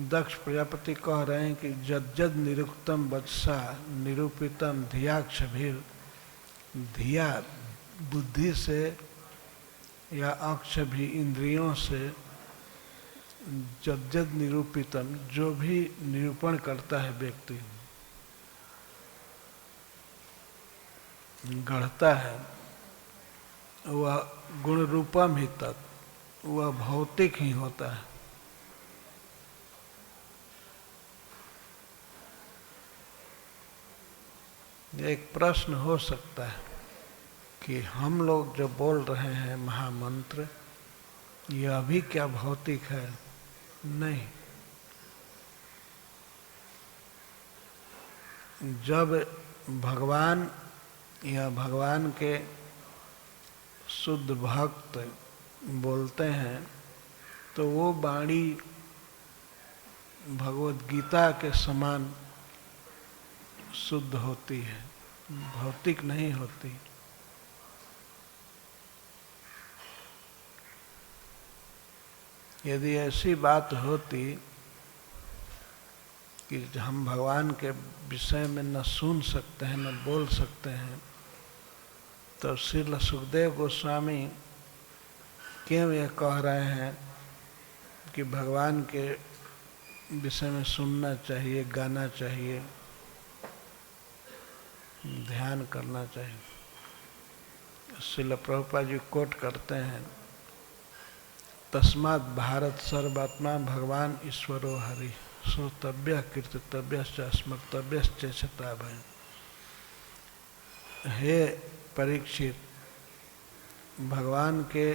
दक्ष प्रजापति कह रहे हैं कि जज्जद निरुक्तम वत्सा निरूपितम धियाक्षभिर। धिया बुद्धि से या अक्ष भी इंद्रियों से जज्जद निरूपितम, जो भी निरूपण करता है व्यक्ति, गढ़ता है, वह गुण रूपम ही तत्, वह भौतिक ही होता है। एक प्रश्न हो सकता है कि हम लोग जो बोल रहे हैं महामंत्र, यह भी क्या भौतिक है? नहीं। जब भगवान या भगवान के शुद्ध भक्त बोलते हैं तो वो वाणी भगवद गीता के समान शुद्ध होती है, भौतिक नहीं होती। यदि ऐसी बात होती कि हम भगवान के विषय में न सुन सकते हैं न बोल सकते हैं, तो श्रील सुखदेव गोस्वामी क्यों ये कह रहे हैं कि भगवान के विषय में सुनना चाहिए, गाना चाहिए, ध्यान करना चाहिए। श्रील प्रभुपाद जी कोट करते हैं, तस्मात् भारत सर्वात्मा भगवान ईश्वरो हरि श्रोतव्य कीर्तितव्य स्मर्तव्य चेष्टा भय। हे परीक्षित, भगवान के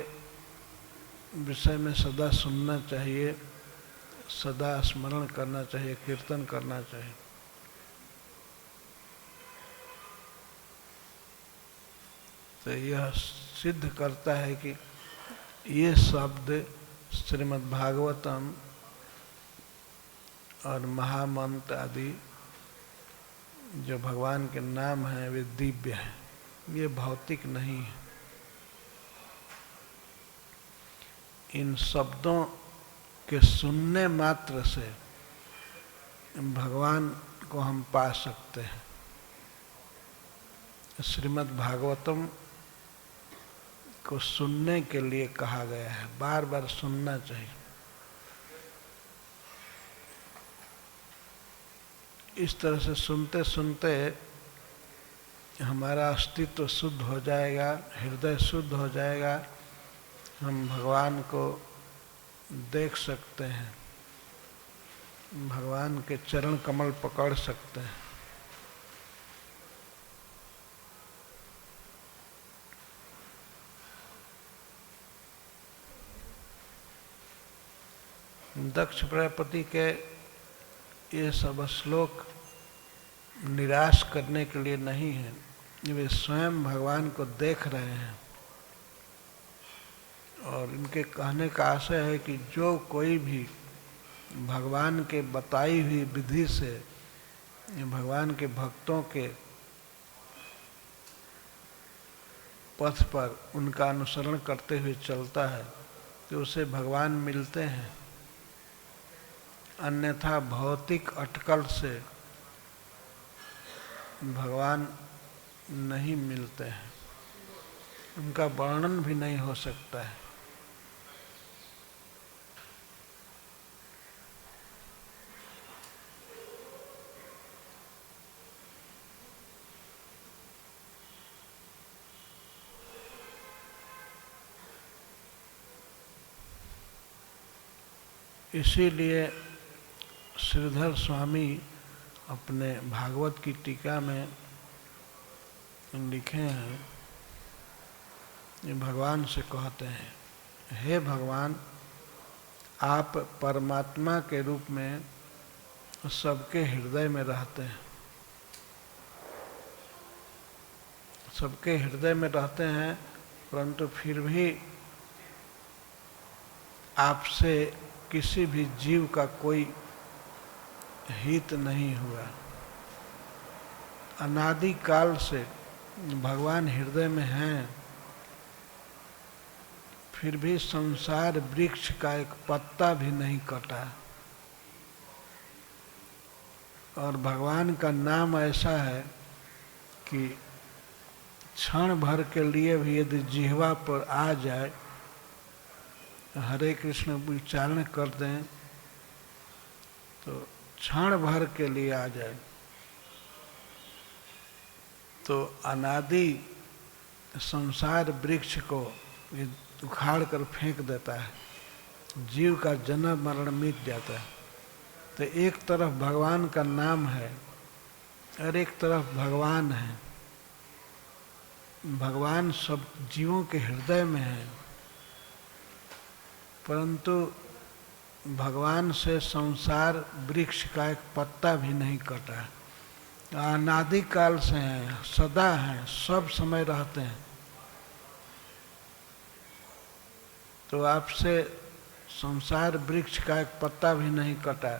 विषय में सदा सुनना चाहिए, सदा स्मरण करना चाहिए, कीर्तन करना चाहिए। तो यह सिद्ध करता है कि ये शब्द श्रीमद् भागवतम और महामंत्र आदि जो भगवान के नाम हैं वे दिव्य हैं, ये भौतिक नहीं है। इन शब्दों के सुनने मात्र से भगवान को हम पा सकते हैं। श्रीमद् भागवतम को सुनने के लिए कहा गया है, बार बार सुनना चाहिए। इस तरह से सुनते सुनते हमारा अस्तित्व शुद्ध हो जाएगा, हृदय शुद्ध हो जाएगा, हम भगवान को देख सकते हैं, भगवान के चरण कमल पकड़ सकते हैं। दक्ष प्रजापति के ये सब श्लोक निराश करने के लिए नहीं है, वे स्वयं भगवान को देख रहे हैं और इनके कहने का आशय है कि जो कोई भी भगवान के बताई हुई विधि से भगवान के भक्तों के पथ पर उनका अनुसरण करते हुए चलता है तो उसे भगवान मिलते हैं, अन्यथा भौतिक अटकल से भगवान नहीं मिलते हैं, उनका वर्णन भी नहीं हो सकता है। इसीलिए श्रीधर स्वामी अपने भागवत की टीका में लिखे हैं, ये भगवान से कहते हैं, हे भगवान, आप परमात्मा के रूप में सबके हृदय में रहते हैं, सबके हृदय में रहते हैं, परंतु फिर भी आपसे किसी भी जीव का कोई हित नहीं हुआ। अनादि काल से भगवान हृदय में हैं, फिर भी संसार वृक्ष का एक पत्ता भी नहीं कटा। और भगवान का नाम ऐसा है कि क्षण भर के लिए भी यदि जिह्वा पर आ जाए, हरे कृष्ण उच्चारण कर दें तो क्षण भर के लिए आ जाए, तो अनादि संसार वृक्ष को ये उखाड़ कर फेंक देता है, जीव का जन्म मरण मिट जाता है। तो एक तरफ भगवान का नाम है और एक तरफ भगवान है। भगवान सब जीवों के हृदय में है, परंतु भगवान से संसार वृक्ष का एक पत्ता भी नहीं कटा है। अनादि काल से हैं, सदा हैं, सब समय रहते हैं। तो आपसे संसार वृक्ष का एक पत्ता भी नहीं कटा,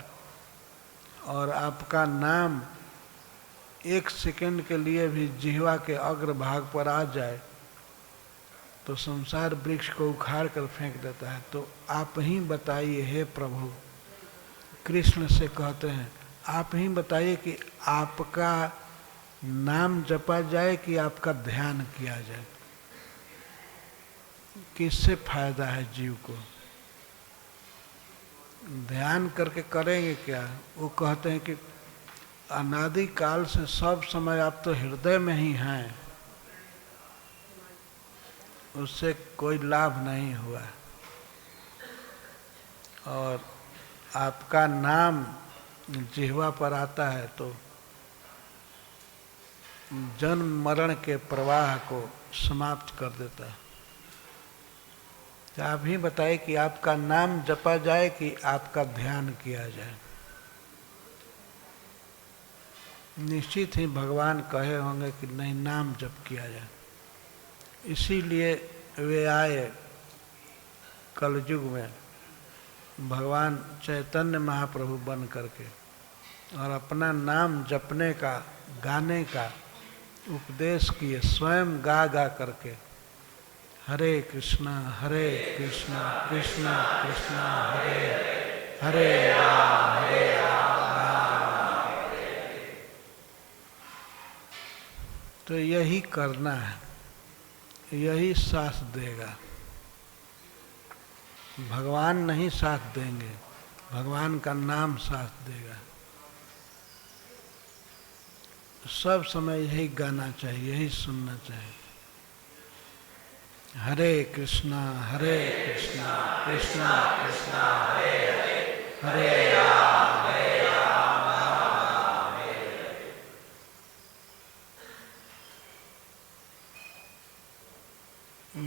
और आपका नाम एक सेकंड के लिए भी जिह्वा के अग्रभाग पर आ जाए तो संसार वृक्ष को उखाड़ कर फेंक देता है। तो आप ही बताइए हे प्रभु, कृष्ण से कहते हैं, आप ही बताइए कि आपका नाम जपा जाए कि आपका ध्यान किया जाए, किससे फायदा है जीव को? ध्यान करके करेंगे क्या? वो कहते हैं कि अनादि काल से सब समय आप तो हृदय में ही हैं, उससे कोई लाभ नहीं हुआ। और आपका नाम जिह्वा पर आता है तो जन्म मरण के प्रवाह को समाप्त कर देता है। तो आप ही बताइए कि आपका नाम जपा जाए कि आपका ध्यान किया जाए। निश्चित ही भगवान कहे होंगे कि नहीं, नाम जप किया जाए। इसीलिए वे आए कलयुग में भगवान चैतन्य महाप्रभु बन करके, और अपना नाम जपने का, गाने का उपदेश किए, स्वयं गा गा करके। हरे कृष्णा कृष्ण कृष्ण हरे हरे राम हरे राम। तो यही करना है, यही साथ देगा। भगवान नहीं साथ देंगे, भगवान का नाम साथ देगा। सब समय यही गाना चाहिए, यही सुनना चाहिए। हरे कृष्णा कृष्ण कृष्ण हरे हरे राम राम हरे।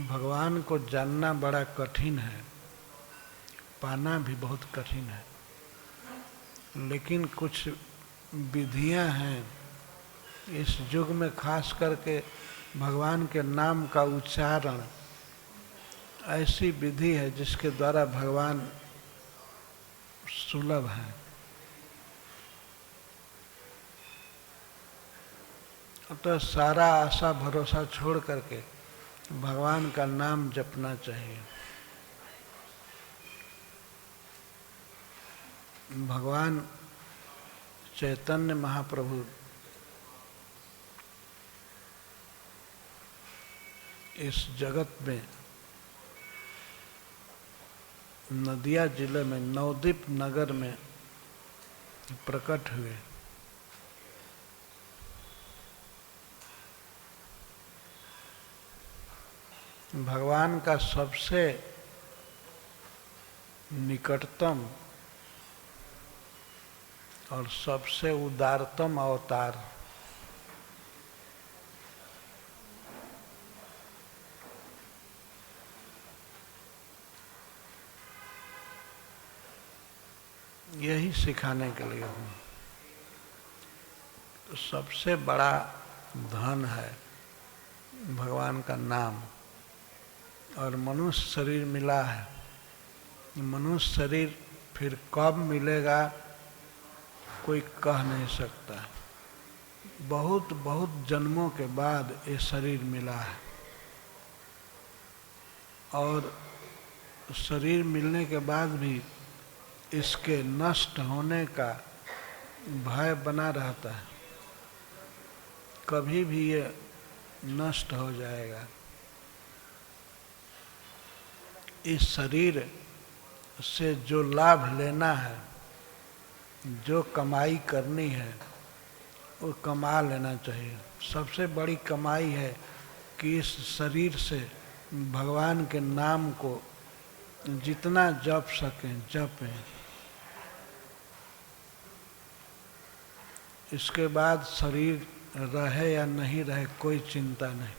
भगवान को जानना बड़ा कठिन है, पाना भी बहुत कठिन है, लेकिन कुछ विधियां हैं इस युग में, खास करके भगवान के नाम का उच्चारण ऐसी विधि है जिसके द्वारा भगवान सुलभ है। तो सारा आशा भरोसा छोड़ करके भगवान का नाम जपना चाहिए। भगवान चैतन्य महाप्रभु इस जगत में नदिया जिले में नवद्वीप नगर में प्रकट हुए। भगवान का सबसे निकटतम और सबसे उदारतम अवतार यही सिखाने के लिए हूँ। तो सबसे बड़ा धन है भगवान का नाम, और मनुष्य शरीर मिला है। मनुष्य शरीर फिर कब मिलेगा कोई कह नहीं सकता। बहुत बहुत जन्मों के बाद ये शरीर मिला है, और शरीर मिलने के बाद भी इसके नष्ट होने का भय बना रहता है। कभी भी ये नष्ट हो जाएगा। इस शरीर से जो लाभ लेना है, जो कमाई करनी है, वो कमा लेना चाहिए। सबसे बड़ी कमाई है कि इस शरीर से भगवान के नाम को जितना जप सकें जपें। इसके बाद शरीर रहे या नहीं रहे कोई चिंता नहीं।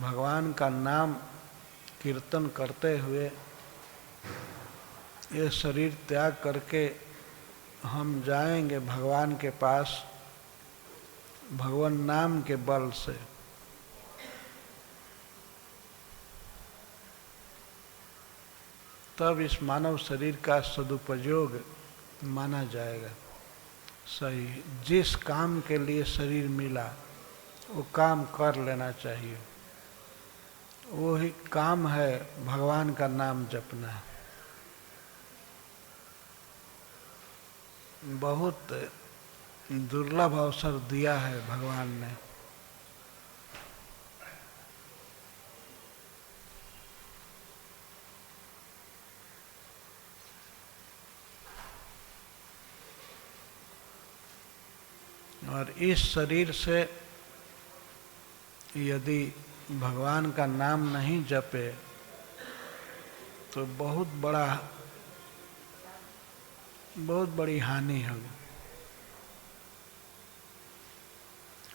भगवान का नाम कीर्तन करते हुए ये शरीर त्याग करके हम जाएंगे भगवान के पास भगवान नाम के बल से। तब इस मानव शरीर का सदुपयोग माना जाएगा। सही, जिस काम के लिए शरीर मिला वो काम कर लेना चाहिए। वही काम है भगवान का नाम जपना। बहुत दुर्लभ अवसर दिया है भगवान ने। और इस शरीर से यदि भगवान का नाम नहीं जपे तो बहुत बड़ी हानि होगी।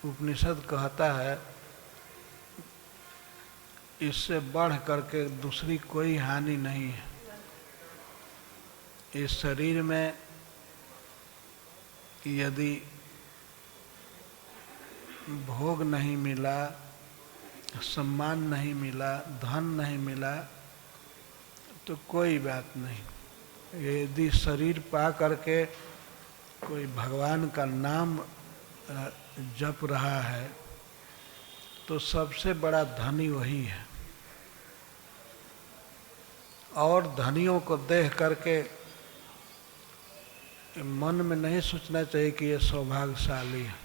उपनिषद कहता है इससे बढ़ करके दूसरी कोई हानि नहीं है। इस शरीर में यदि भोग नहीं मिला, सम्मान नहीं मिला, धन नहीं मिला तो कोई बात नहीं। यदि शरीर पा करके कोई भगवान का नाम जप रहा है तो सबसे बड़ा धनी वही है। और धनियों को देख करके मन में नहीं सोचना चाहिए कि ये सौभाग्यशाली है।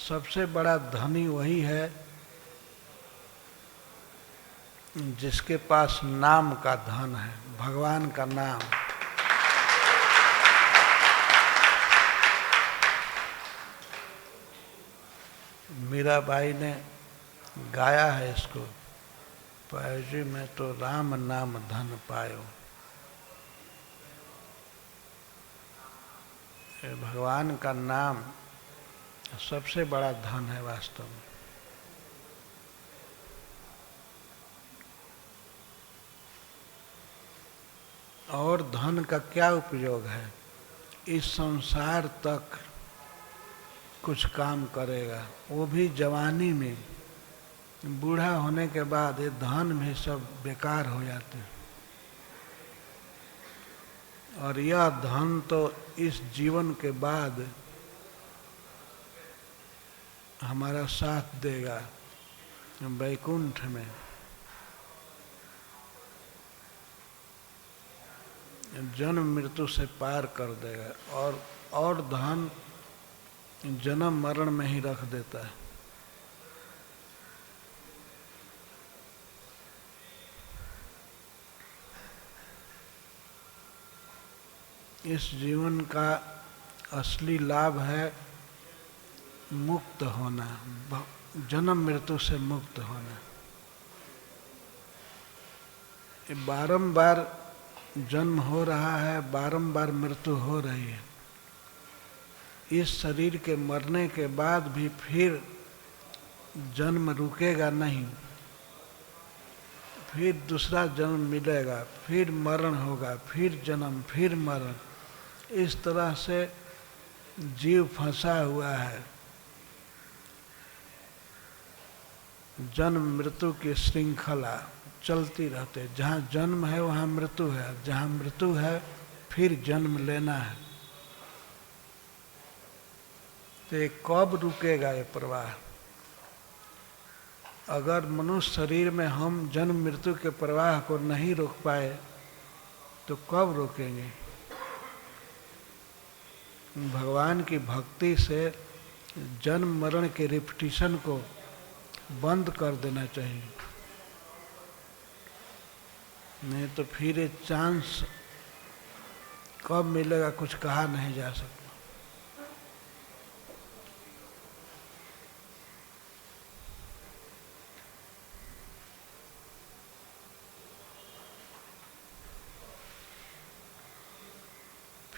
सबसे बड़ा धनी वही है जिसके पास नाम का धन है, भगवान का नाम। मीराबाई ने गाया है इसको, पायजी में तो राम नाम धन पायो। ये भगवान का नाम सबसे बड़ा धन है वास्तव में। और धन का क्या उपयोग है? इस संसार तक कुछ काम करेगा, वो भी जवानी में। बूढ़ा होने के बाद ये धन भी सब बेकार हो जाते हैं। और यह धन तो इस जीवन के बाद हमारा साथ देगा वैकुंठ में। जन्म मृत्यु से पार कर देगा। और धन जन्म मरण में ही रख देता है। इस जीवन का असली लाभ है मुक्त होना, जन्म मृत्यु से मुक्त होना। बारंबार जन्म हो रहा है, बारंबार मृत्यु हो रही है। इस शरीर के मरने के बाद भी फिर जन्म रुकेगा नहीं, फिर दूसरा जन्म मिलेगा, फिर मरण होगा, फिर जन्म, फिर मरण। इस तरह से जीव फंसा हुआ है जन्म मृत्यु की श्रृंखला चलती रहते। जहाँ जन्म है वहाँ मृत्यु है, जहाँ मृत्यु है फिर जन्म लेना है। तो ये कब रुकेगा ये प्रवाह? अगर मनुष्य शरीर में हम जन्म मृत्यु के प्रवाह को नहीं रोक पाए तो कब रोकेंगे? भगवान की भक्ति से जन्म मरण के रिपीटिशन को बंद कर देना चाहिए। नहीं तो फिर ये चांस कब मिलेगा कुछ कहा नहीं जा सकता।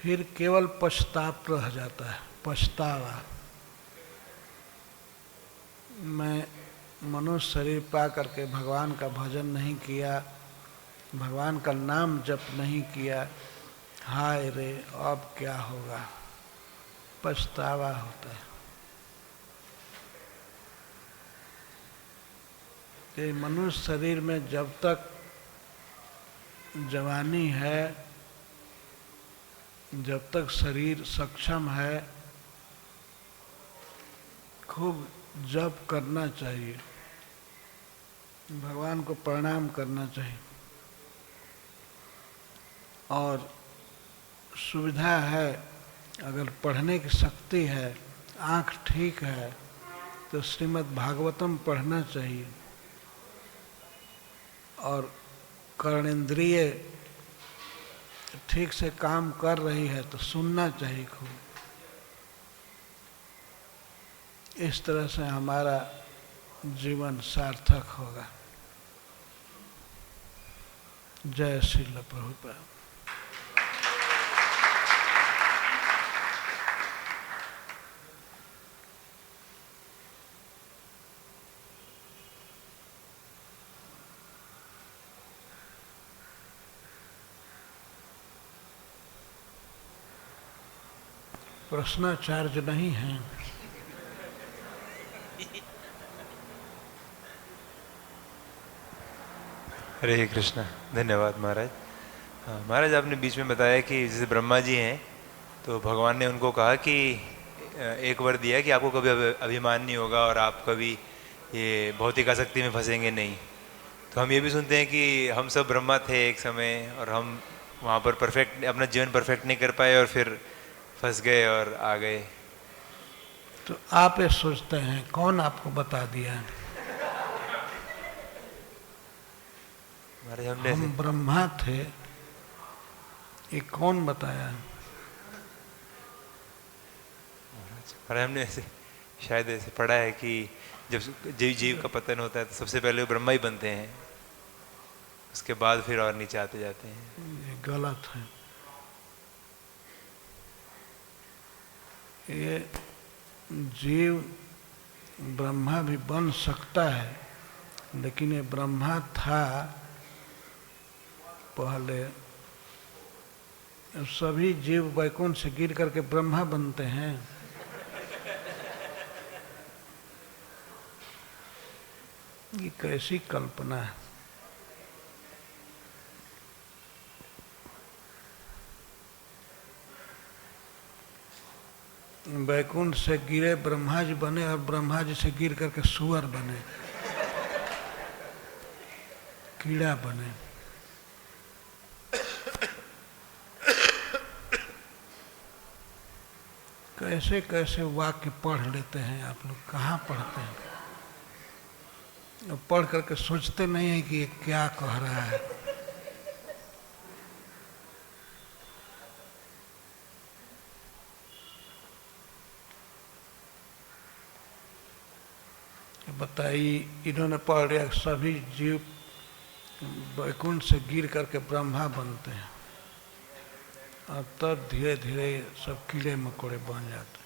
फिर केवल पछताप रह जाता है, पछतावा। मैं मनुष्य शरीर पा करके भगवान का भजन नहीं किया, भगवान का नाम जप नहीं किया, हाय रे अब क्या होगा, पछतावा होता है। ये मनुष्य शरीर में जब तक जवानी है, जब तक शरीर सक्षम है, खूब जप करना चाहिए, भगवान को प्रणाम करना चाहिए। और सुविधा है, अगर पढ़ने की शक्ति है, आँख ठीक है, तो श्रीमद् भागवतम पढ़ना चाहिए। और कर्णेंद्रिय ठीक से काम कर रही है तो सुनना चाहिए खूब। इस तरह से हमारा जीवन सार्थक होगा। जय श्रील प्रभुपाद। प्रश्नाचार्य नहीं है। हरे कृष्णा। धन्यवाद महाराज। हाँ महाराज, आपने बीच में बताया कि जैसे ब्रह्मा जी हैं तो भगवान ने उनको कहा कि एक वर दिया कि आपको कभी अभिमान नहीं होगा और आप कभी ये भौतिक आसक्ति में फंसेंगे नहीं। तो हम ये भी सुनते हैं कि हम सब ब्रह्मा थे एक समय और हम वहाँ पर परफेक्ट अपना जीवन परफेक्ट नहीं कर पाए और फिर फंस गए और आ गए। तो आप ये सोचते हैं, कौन आपको बता दिया? हम ब्रह्मा थे, ये कौन बताया? और हमने ऐसे शायद ऐसे पढ़ा है कि जब जीव का पतन होता है तो सबसे पहले वो ब्रह्मा ही बनते हैं, उसके बाद फिर और नीचे आते जाते हैं। ये गलत है। ये जीव ब्रह्मा भी बन सकता है, लेकिन ये ब्रह्मा था पहले। सभी जीव वैकुंठ से गिर करके ब्रह्मा बनते हैं। ये कैसी कल्पना है? वैकुंठ से गिरे ब्रह्मा जी बने और ब्रह्मा जी से गिर करके सुअर बने, कीड़ा बने। कैसे कैसे वाक्य पढ़ लेते हैं आप लोग, कहाँ पढ़ते हैं? पढ़ करके सोचते नहीं है कि ये क्या कह रहा है। बताइए, इन्होंने पढ़ लिया सभी जीव वैकुंठ से गिर करके ब्रह्मा बनते हैं और तब धीरे धीरे सब कीड़े मकोड़े बन जाते हैं।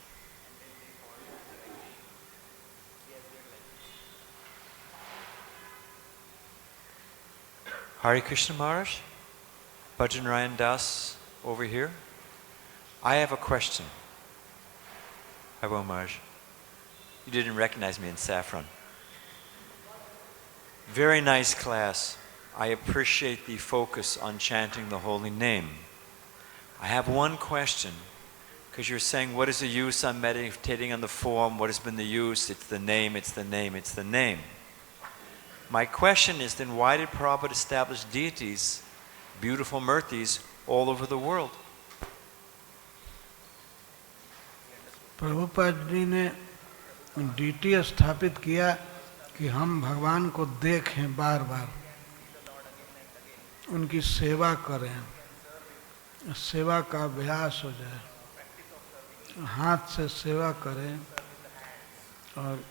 Hare Krishna Maharaj, Bhajan Ryan Das over here. I have a question. Hello Maharaj. You didn't recognize me in saffron. Very nice class. I appreciate the focus on chanting the holy name. I have one question, because you're saying, what is the use on meditating on the form? What has been the use? It's the name, it's the name, it's the name. My question is then, why did Prabhupada establish deities, beautiful murtis, all over the world? Prabhupada ji ने DT स्थापित किया कि हम भगवान को देखें, बार बार उनकी सेवा करें, सेवा का अभ्यास हो जाए, हाथ से सेवा करें और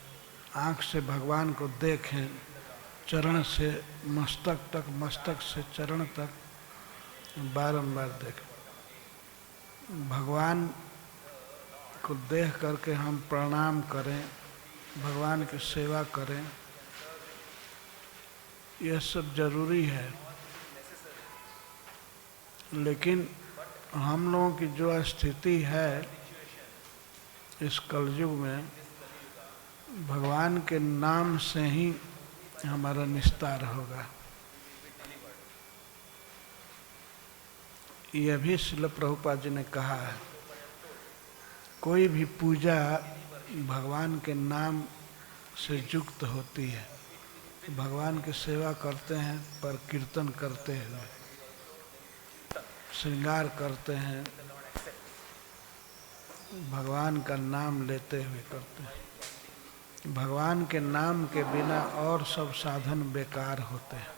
आँख से भगवान को देखें, चरण से मस्तक तक, मस्तक से चरण तक बारंबार देखें। भगवान को देख करके हम प्रणाम करें, भगवान की सेवा करें, यह सब जरूरी है। लेकिन हम लोगों की जो स्थिति है इस कलयुग में, भगवान के नाम से ही हमारा निस्तार होगा। यह भी श्रील प्रभुपाद जी ने कहा है, कोई भी पूजा भगवान के नाम से युक्त होती है। भगवान की सेवा करते हैं पर कीर्तन करते हुए, श्रृंगार करते हैं, भगवान का नाम लेते हुए करते हैं। भगवान के नाम के बिना और सब साधन बेकार होते हैं।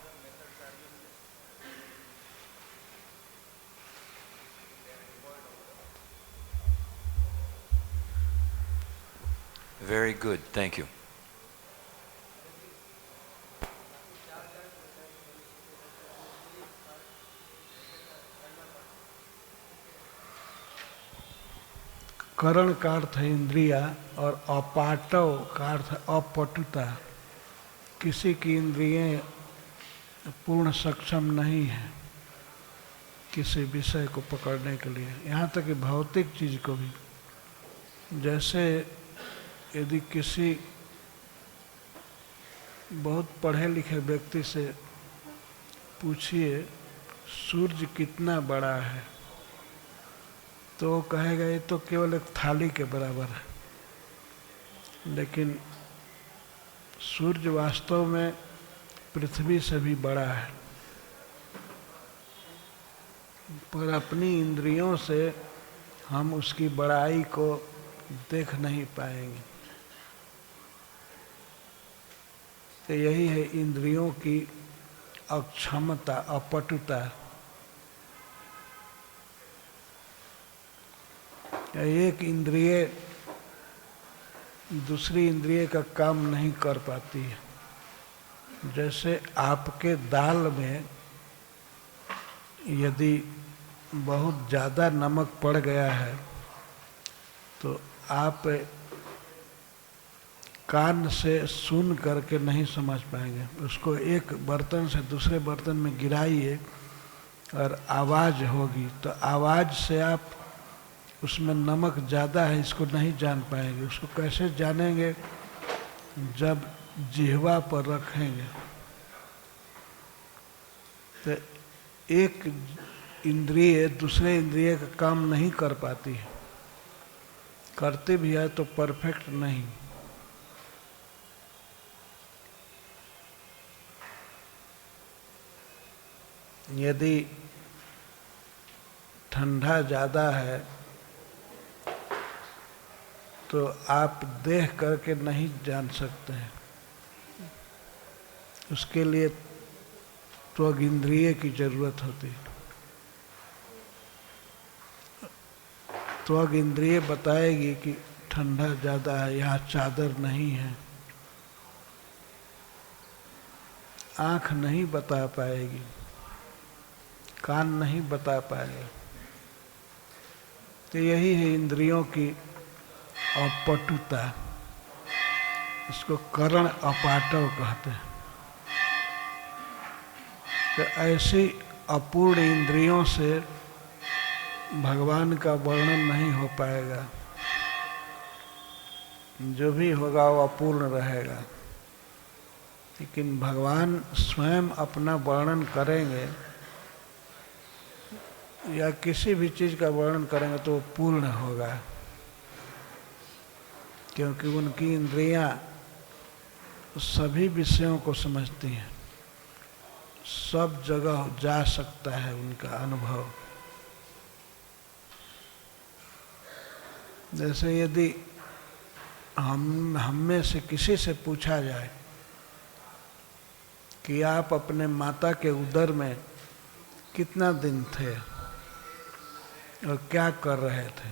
Very good, thank you. करण का अर्थ है इंद्रिया और अपाटव का अर्थ है अपटुता। किसी की इंद्रियें पूर्ण सक्षम नहीं है किसी विषय को पकड़ने के लिए, यहाँ तक कि भौतिक चीज को भी। जैसे यदि किसी बहुत पढ़े लिखे व्यक्ति से पूछिए सूर्य कितना बड़ा है, तो वो कहेगा ये तो केवल एक थाली के बराबर है। लेकिन सूर्य वास्तव में पृथ्वी से भी बड़ा है, पर अपनी इंद्रियों से हम उसकी बड़ाई को देख नहीं पाएंगे। तो यही है इंद्रियों की अक्षमता, अपटुता। एक इंद्रिय दूसरी इंद्रिय का काम नहीं कर पाती है। जैसे आपके दाल में यदि बहुत ज़्यादा नमक पड़ गया है तो आप कान से सुन करके नहीं समझ पाएंगे। उसको एक बर्तन से दूसरे बर्तन में गिराइए और आवाज़ होगी, तो आवाज़ से आप उसमें नमक ज़्यादा है इसको नहीं जान पाएंगे। उसको कैसे जानेंगे? जब जिह्वा पर रखेंगे। तो एक इंद्रिय दूसरे इंद्रिय का काम नहीं कर पाती है, करते भी है तो परफेक्ट नहीं। यदि ठंडा ज़्यादा है तो आप देख करके नहीं जान सकते हैं, उसके लिए त्वग इंद्रिय की जरूरत होती है। त्वग इंद्रिय बताएगी कि ठंडा ज़्यादा है, यहाँ चादर नहीं है। आँख नहीं बता पाएगी, कान नहीं बता पाएगा। तो यही है इंद्रियों की अपटुता। इसको करण अपाटव कहते हैं। तो ऐसी अपूर्ण इंद्रियों से भगवान का वर्णन नहीं हो पाएगा। जो भी होगा वो अपूर्ण रहेगा। लेकिन भगवान स्वयं अपना वर्णन करेंगे या किसी भी चीज़ का वर्णन करेंगे तो वो पूर्ण होगा, क्योंकि उनकी इंद्रियां सभी विषयों को समझती हैं। सब जगह जा सकता है उनका अनुभव। जैसे यदि हम में से किसी से पूछा जाए कि आप अपने माता के उदर में कितना दिन थे और क्या कर रहे थे,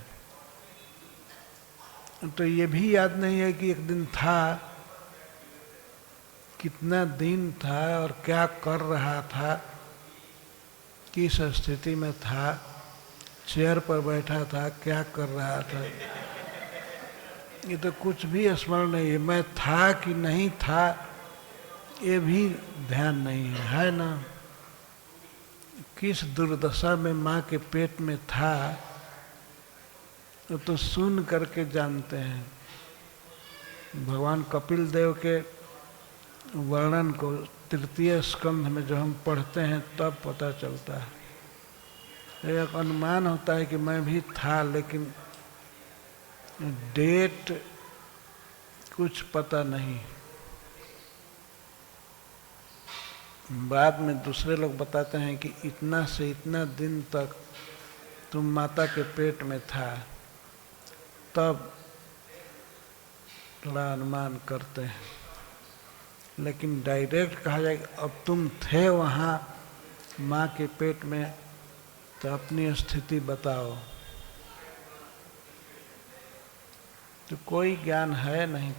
तो ये भी याद नहीं है कि एक दिन था, कितना दिन था और क्या कर रहा था, किस स्थिति में था, चेयर पर बैठा था, क्या कर रहा था, ये तो कुछ भी स्मरण नहीं है। मैं था कि नहीं था ये भी ध्यान नहीं है, है ना। किस दुर्दशा में माँ के पेट में था तो सुन करके जानते हैं। भगवान कपिल देव के वर्णन को तृतीय स्कंध में जो हम पढ़ते हैं तब पता चलता है। एक अनुमान होता है कि मैं भी था, लेकिन डेट कुछ पता नहीं। बाद में दूसरे लोग बताते हैं कि इतना से इतना दिन तक तुम माता के पेट में था, तब थोड़ा अनुमान करते हैं। लेकिन डायरेक्ट कहा जाए अब तुम थे वहाँ माँ के पेट में, तो अपनी स्थिति बताओ, तो कोई ज्ञान है नहीं।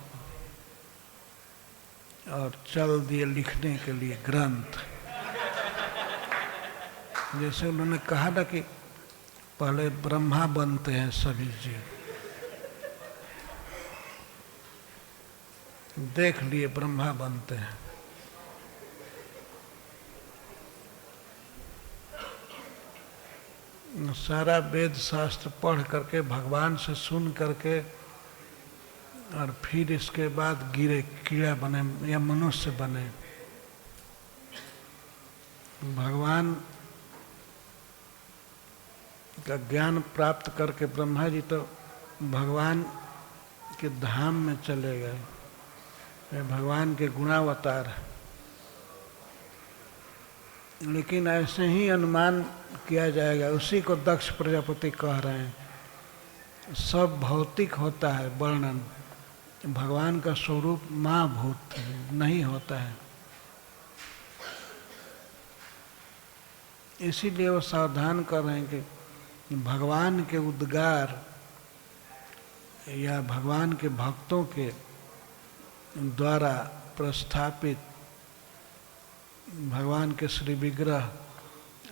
और चल दिए लिखने के लिए ग्रंथ। जैसे उन्होंने कहा ना कि पहले ब्रह्मा बनते हैं सभी जीव, देख लिए ब्रह्मा बनते हैं। सारा वेद शास्त्र पढ़ करके, भगवान से सुन करके, और फिर इसके बाद गिरे कीड़ा बने या मनुष्य बने। भगवान का ज्ञान प्राप्त करके ब्रह्मा जी तो भगवान के धाम में चले गए, वे भगवान के गुणावतार है। लेकिन ऐसे ही अनुमान किया जाएगा, उसी को दक्ष प्रजापति कह रहे हैं। सब भौतिक होता है वर्णन, भगवान का स्वरूप माँ भूत नहीं होता है। इसीलिए वो सावधान कर रहे हैं कि भगवान के उद्गार या भगवान के भक्तों के द्वारा प्रस्थापित भगवान के श्री विग्रह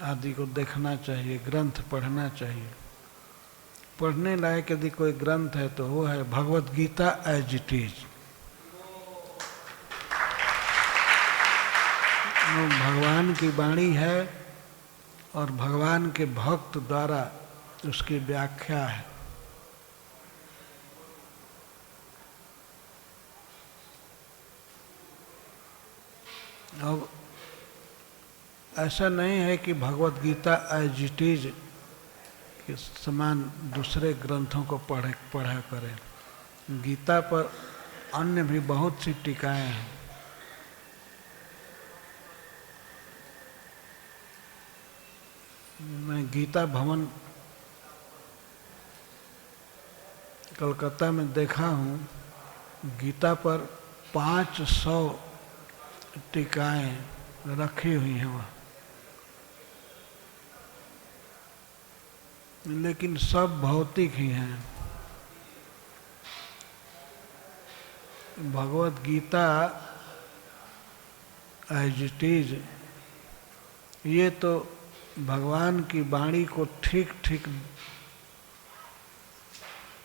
आदि को देखना चाहिए, ग्रंथ पढ़ना चाहिए। पढ़ने लायक यदि कोई ग्रंथ है तो वो है Bhagavad Gita as it is. वो भगवान की वाणी है और भगवान के भक्त द्वारा उसकी व्याख्या है। अब ऐसा नहीं है कि Bhagavad Gita as it is के समान दूसरे ग्रंथों को पढ़ा करें। गीता पर अन्य भी बहुत सी टीकाएं हैं। मैं गीता भवन कलकत्ता में देखा हूँ, गीता पर 500 टीकाएं रखी हुई हैं वहाँ, लेकिन सब भौतिक ही हैं। Bhagavad Gita as it is ये तो भगवान की वाणी को ठीक ठीक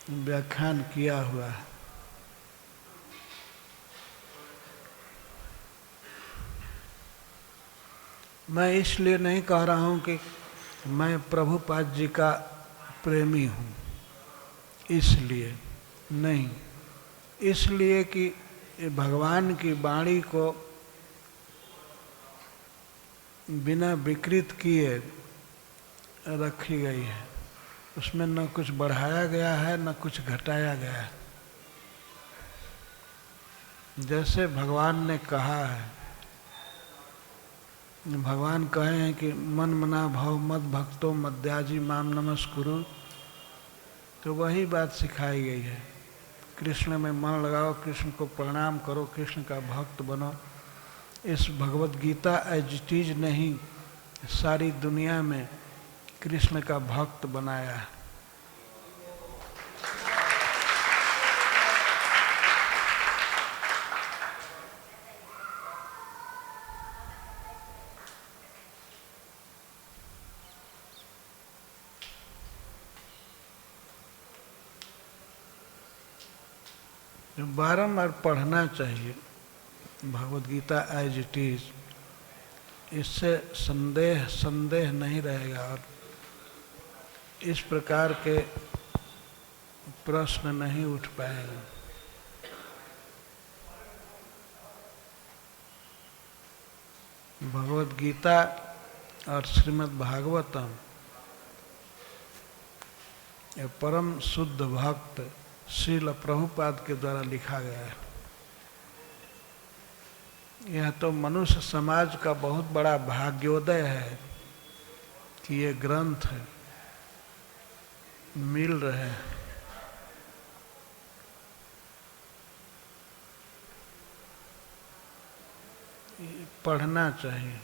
व्याख्यान किया हुआ है। मैं इसलिए नहीं कह रहा हूँ कि मैं प्रभुपाद जी का प्रेमी हूँ, इसलिए नहीं, इसलिए कि भगवान की वाणी को बिना विकृत किए रखी गई है। उसमें न कुछ बढ़ाया गया है न कुछ घटाया गया है। जैसे भगवान ने कहा है, भगवान कहे हैं कि मन मना भाव मद भक्तो मद्याजी माम नमस्कुरु, तो वही बात सिखाई गई है। कृष्ण में मन लगाओ, कृष्ण को प्रणाम करो, कृष्ण का भक्त बनो। इस Bhagavad Gita as it is ने ही सारी दुनिया में कृष्ण का भक्त बनाया है। बारंबार पढ़ना चाहिए Bhagavad Gita as it is. इससे संदेह नहीं रहेगा और इस प्रकार के प्रश्न नहीं उठ पाएगा। भगवद गीता और श्रीमद् भागवतम ये परम शुद्ध भक्त श्रील प्रभुपाद के द्वारा लिखा गया है। यह तो मनुष्य समाज का बहुत बड़ा भाग्योदय है कि ये ग्रंथ मिल रहे हैं। पढ़ना चाहिए।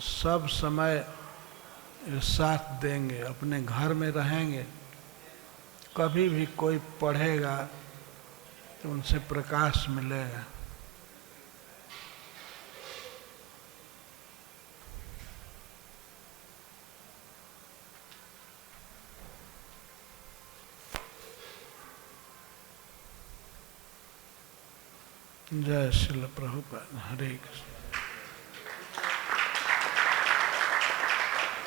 सब समय साथ देंगे, अपने घर में रहेंगे, कभी भी कोई पढ़ेगा तो उनसे प्रकाश मिलेगा। जय श्रील प्रभुपाद। हरे कृष्ण।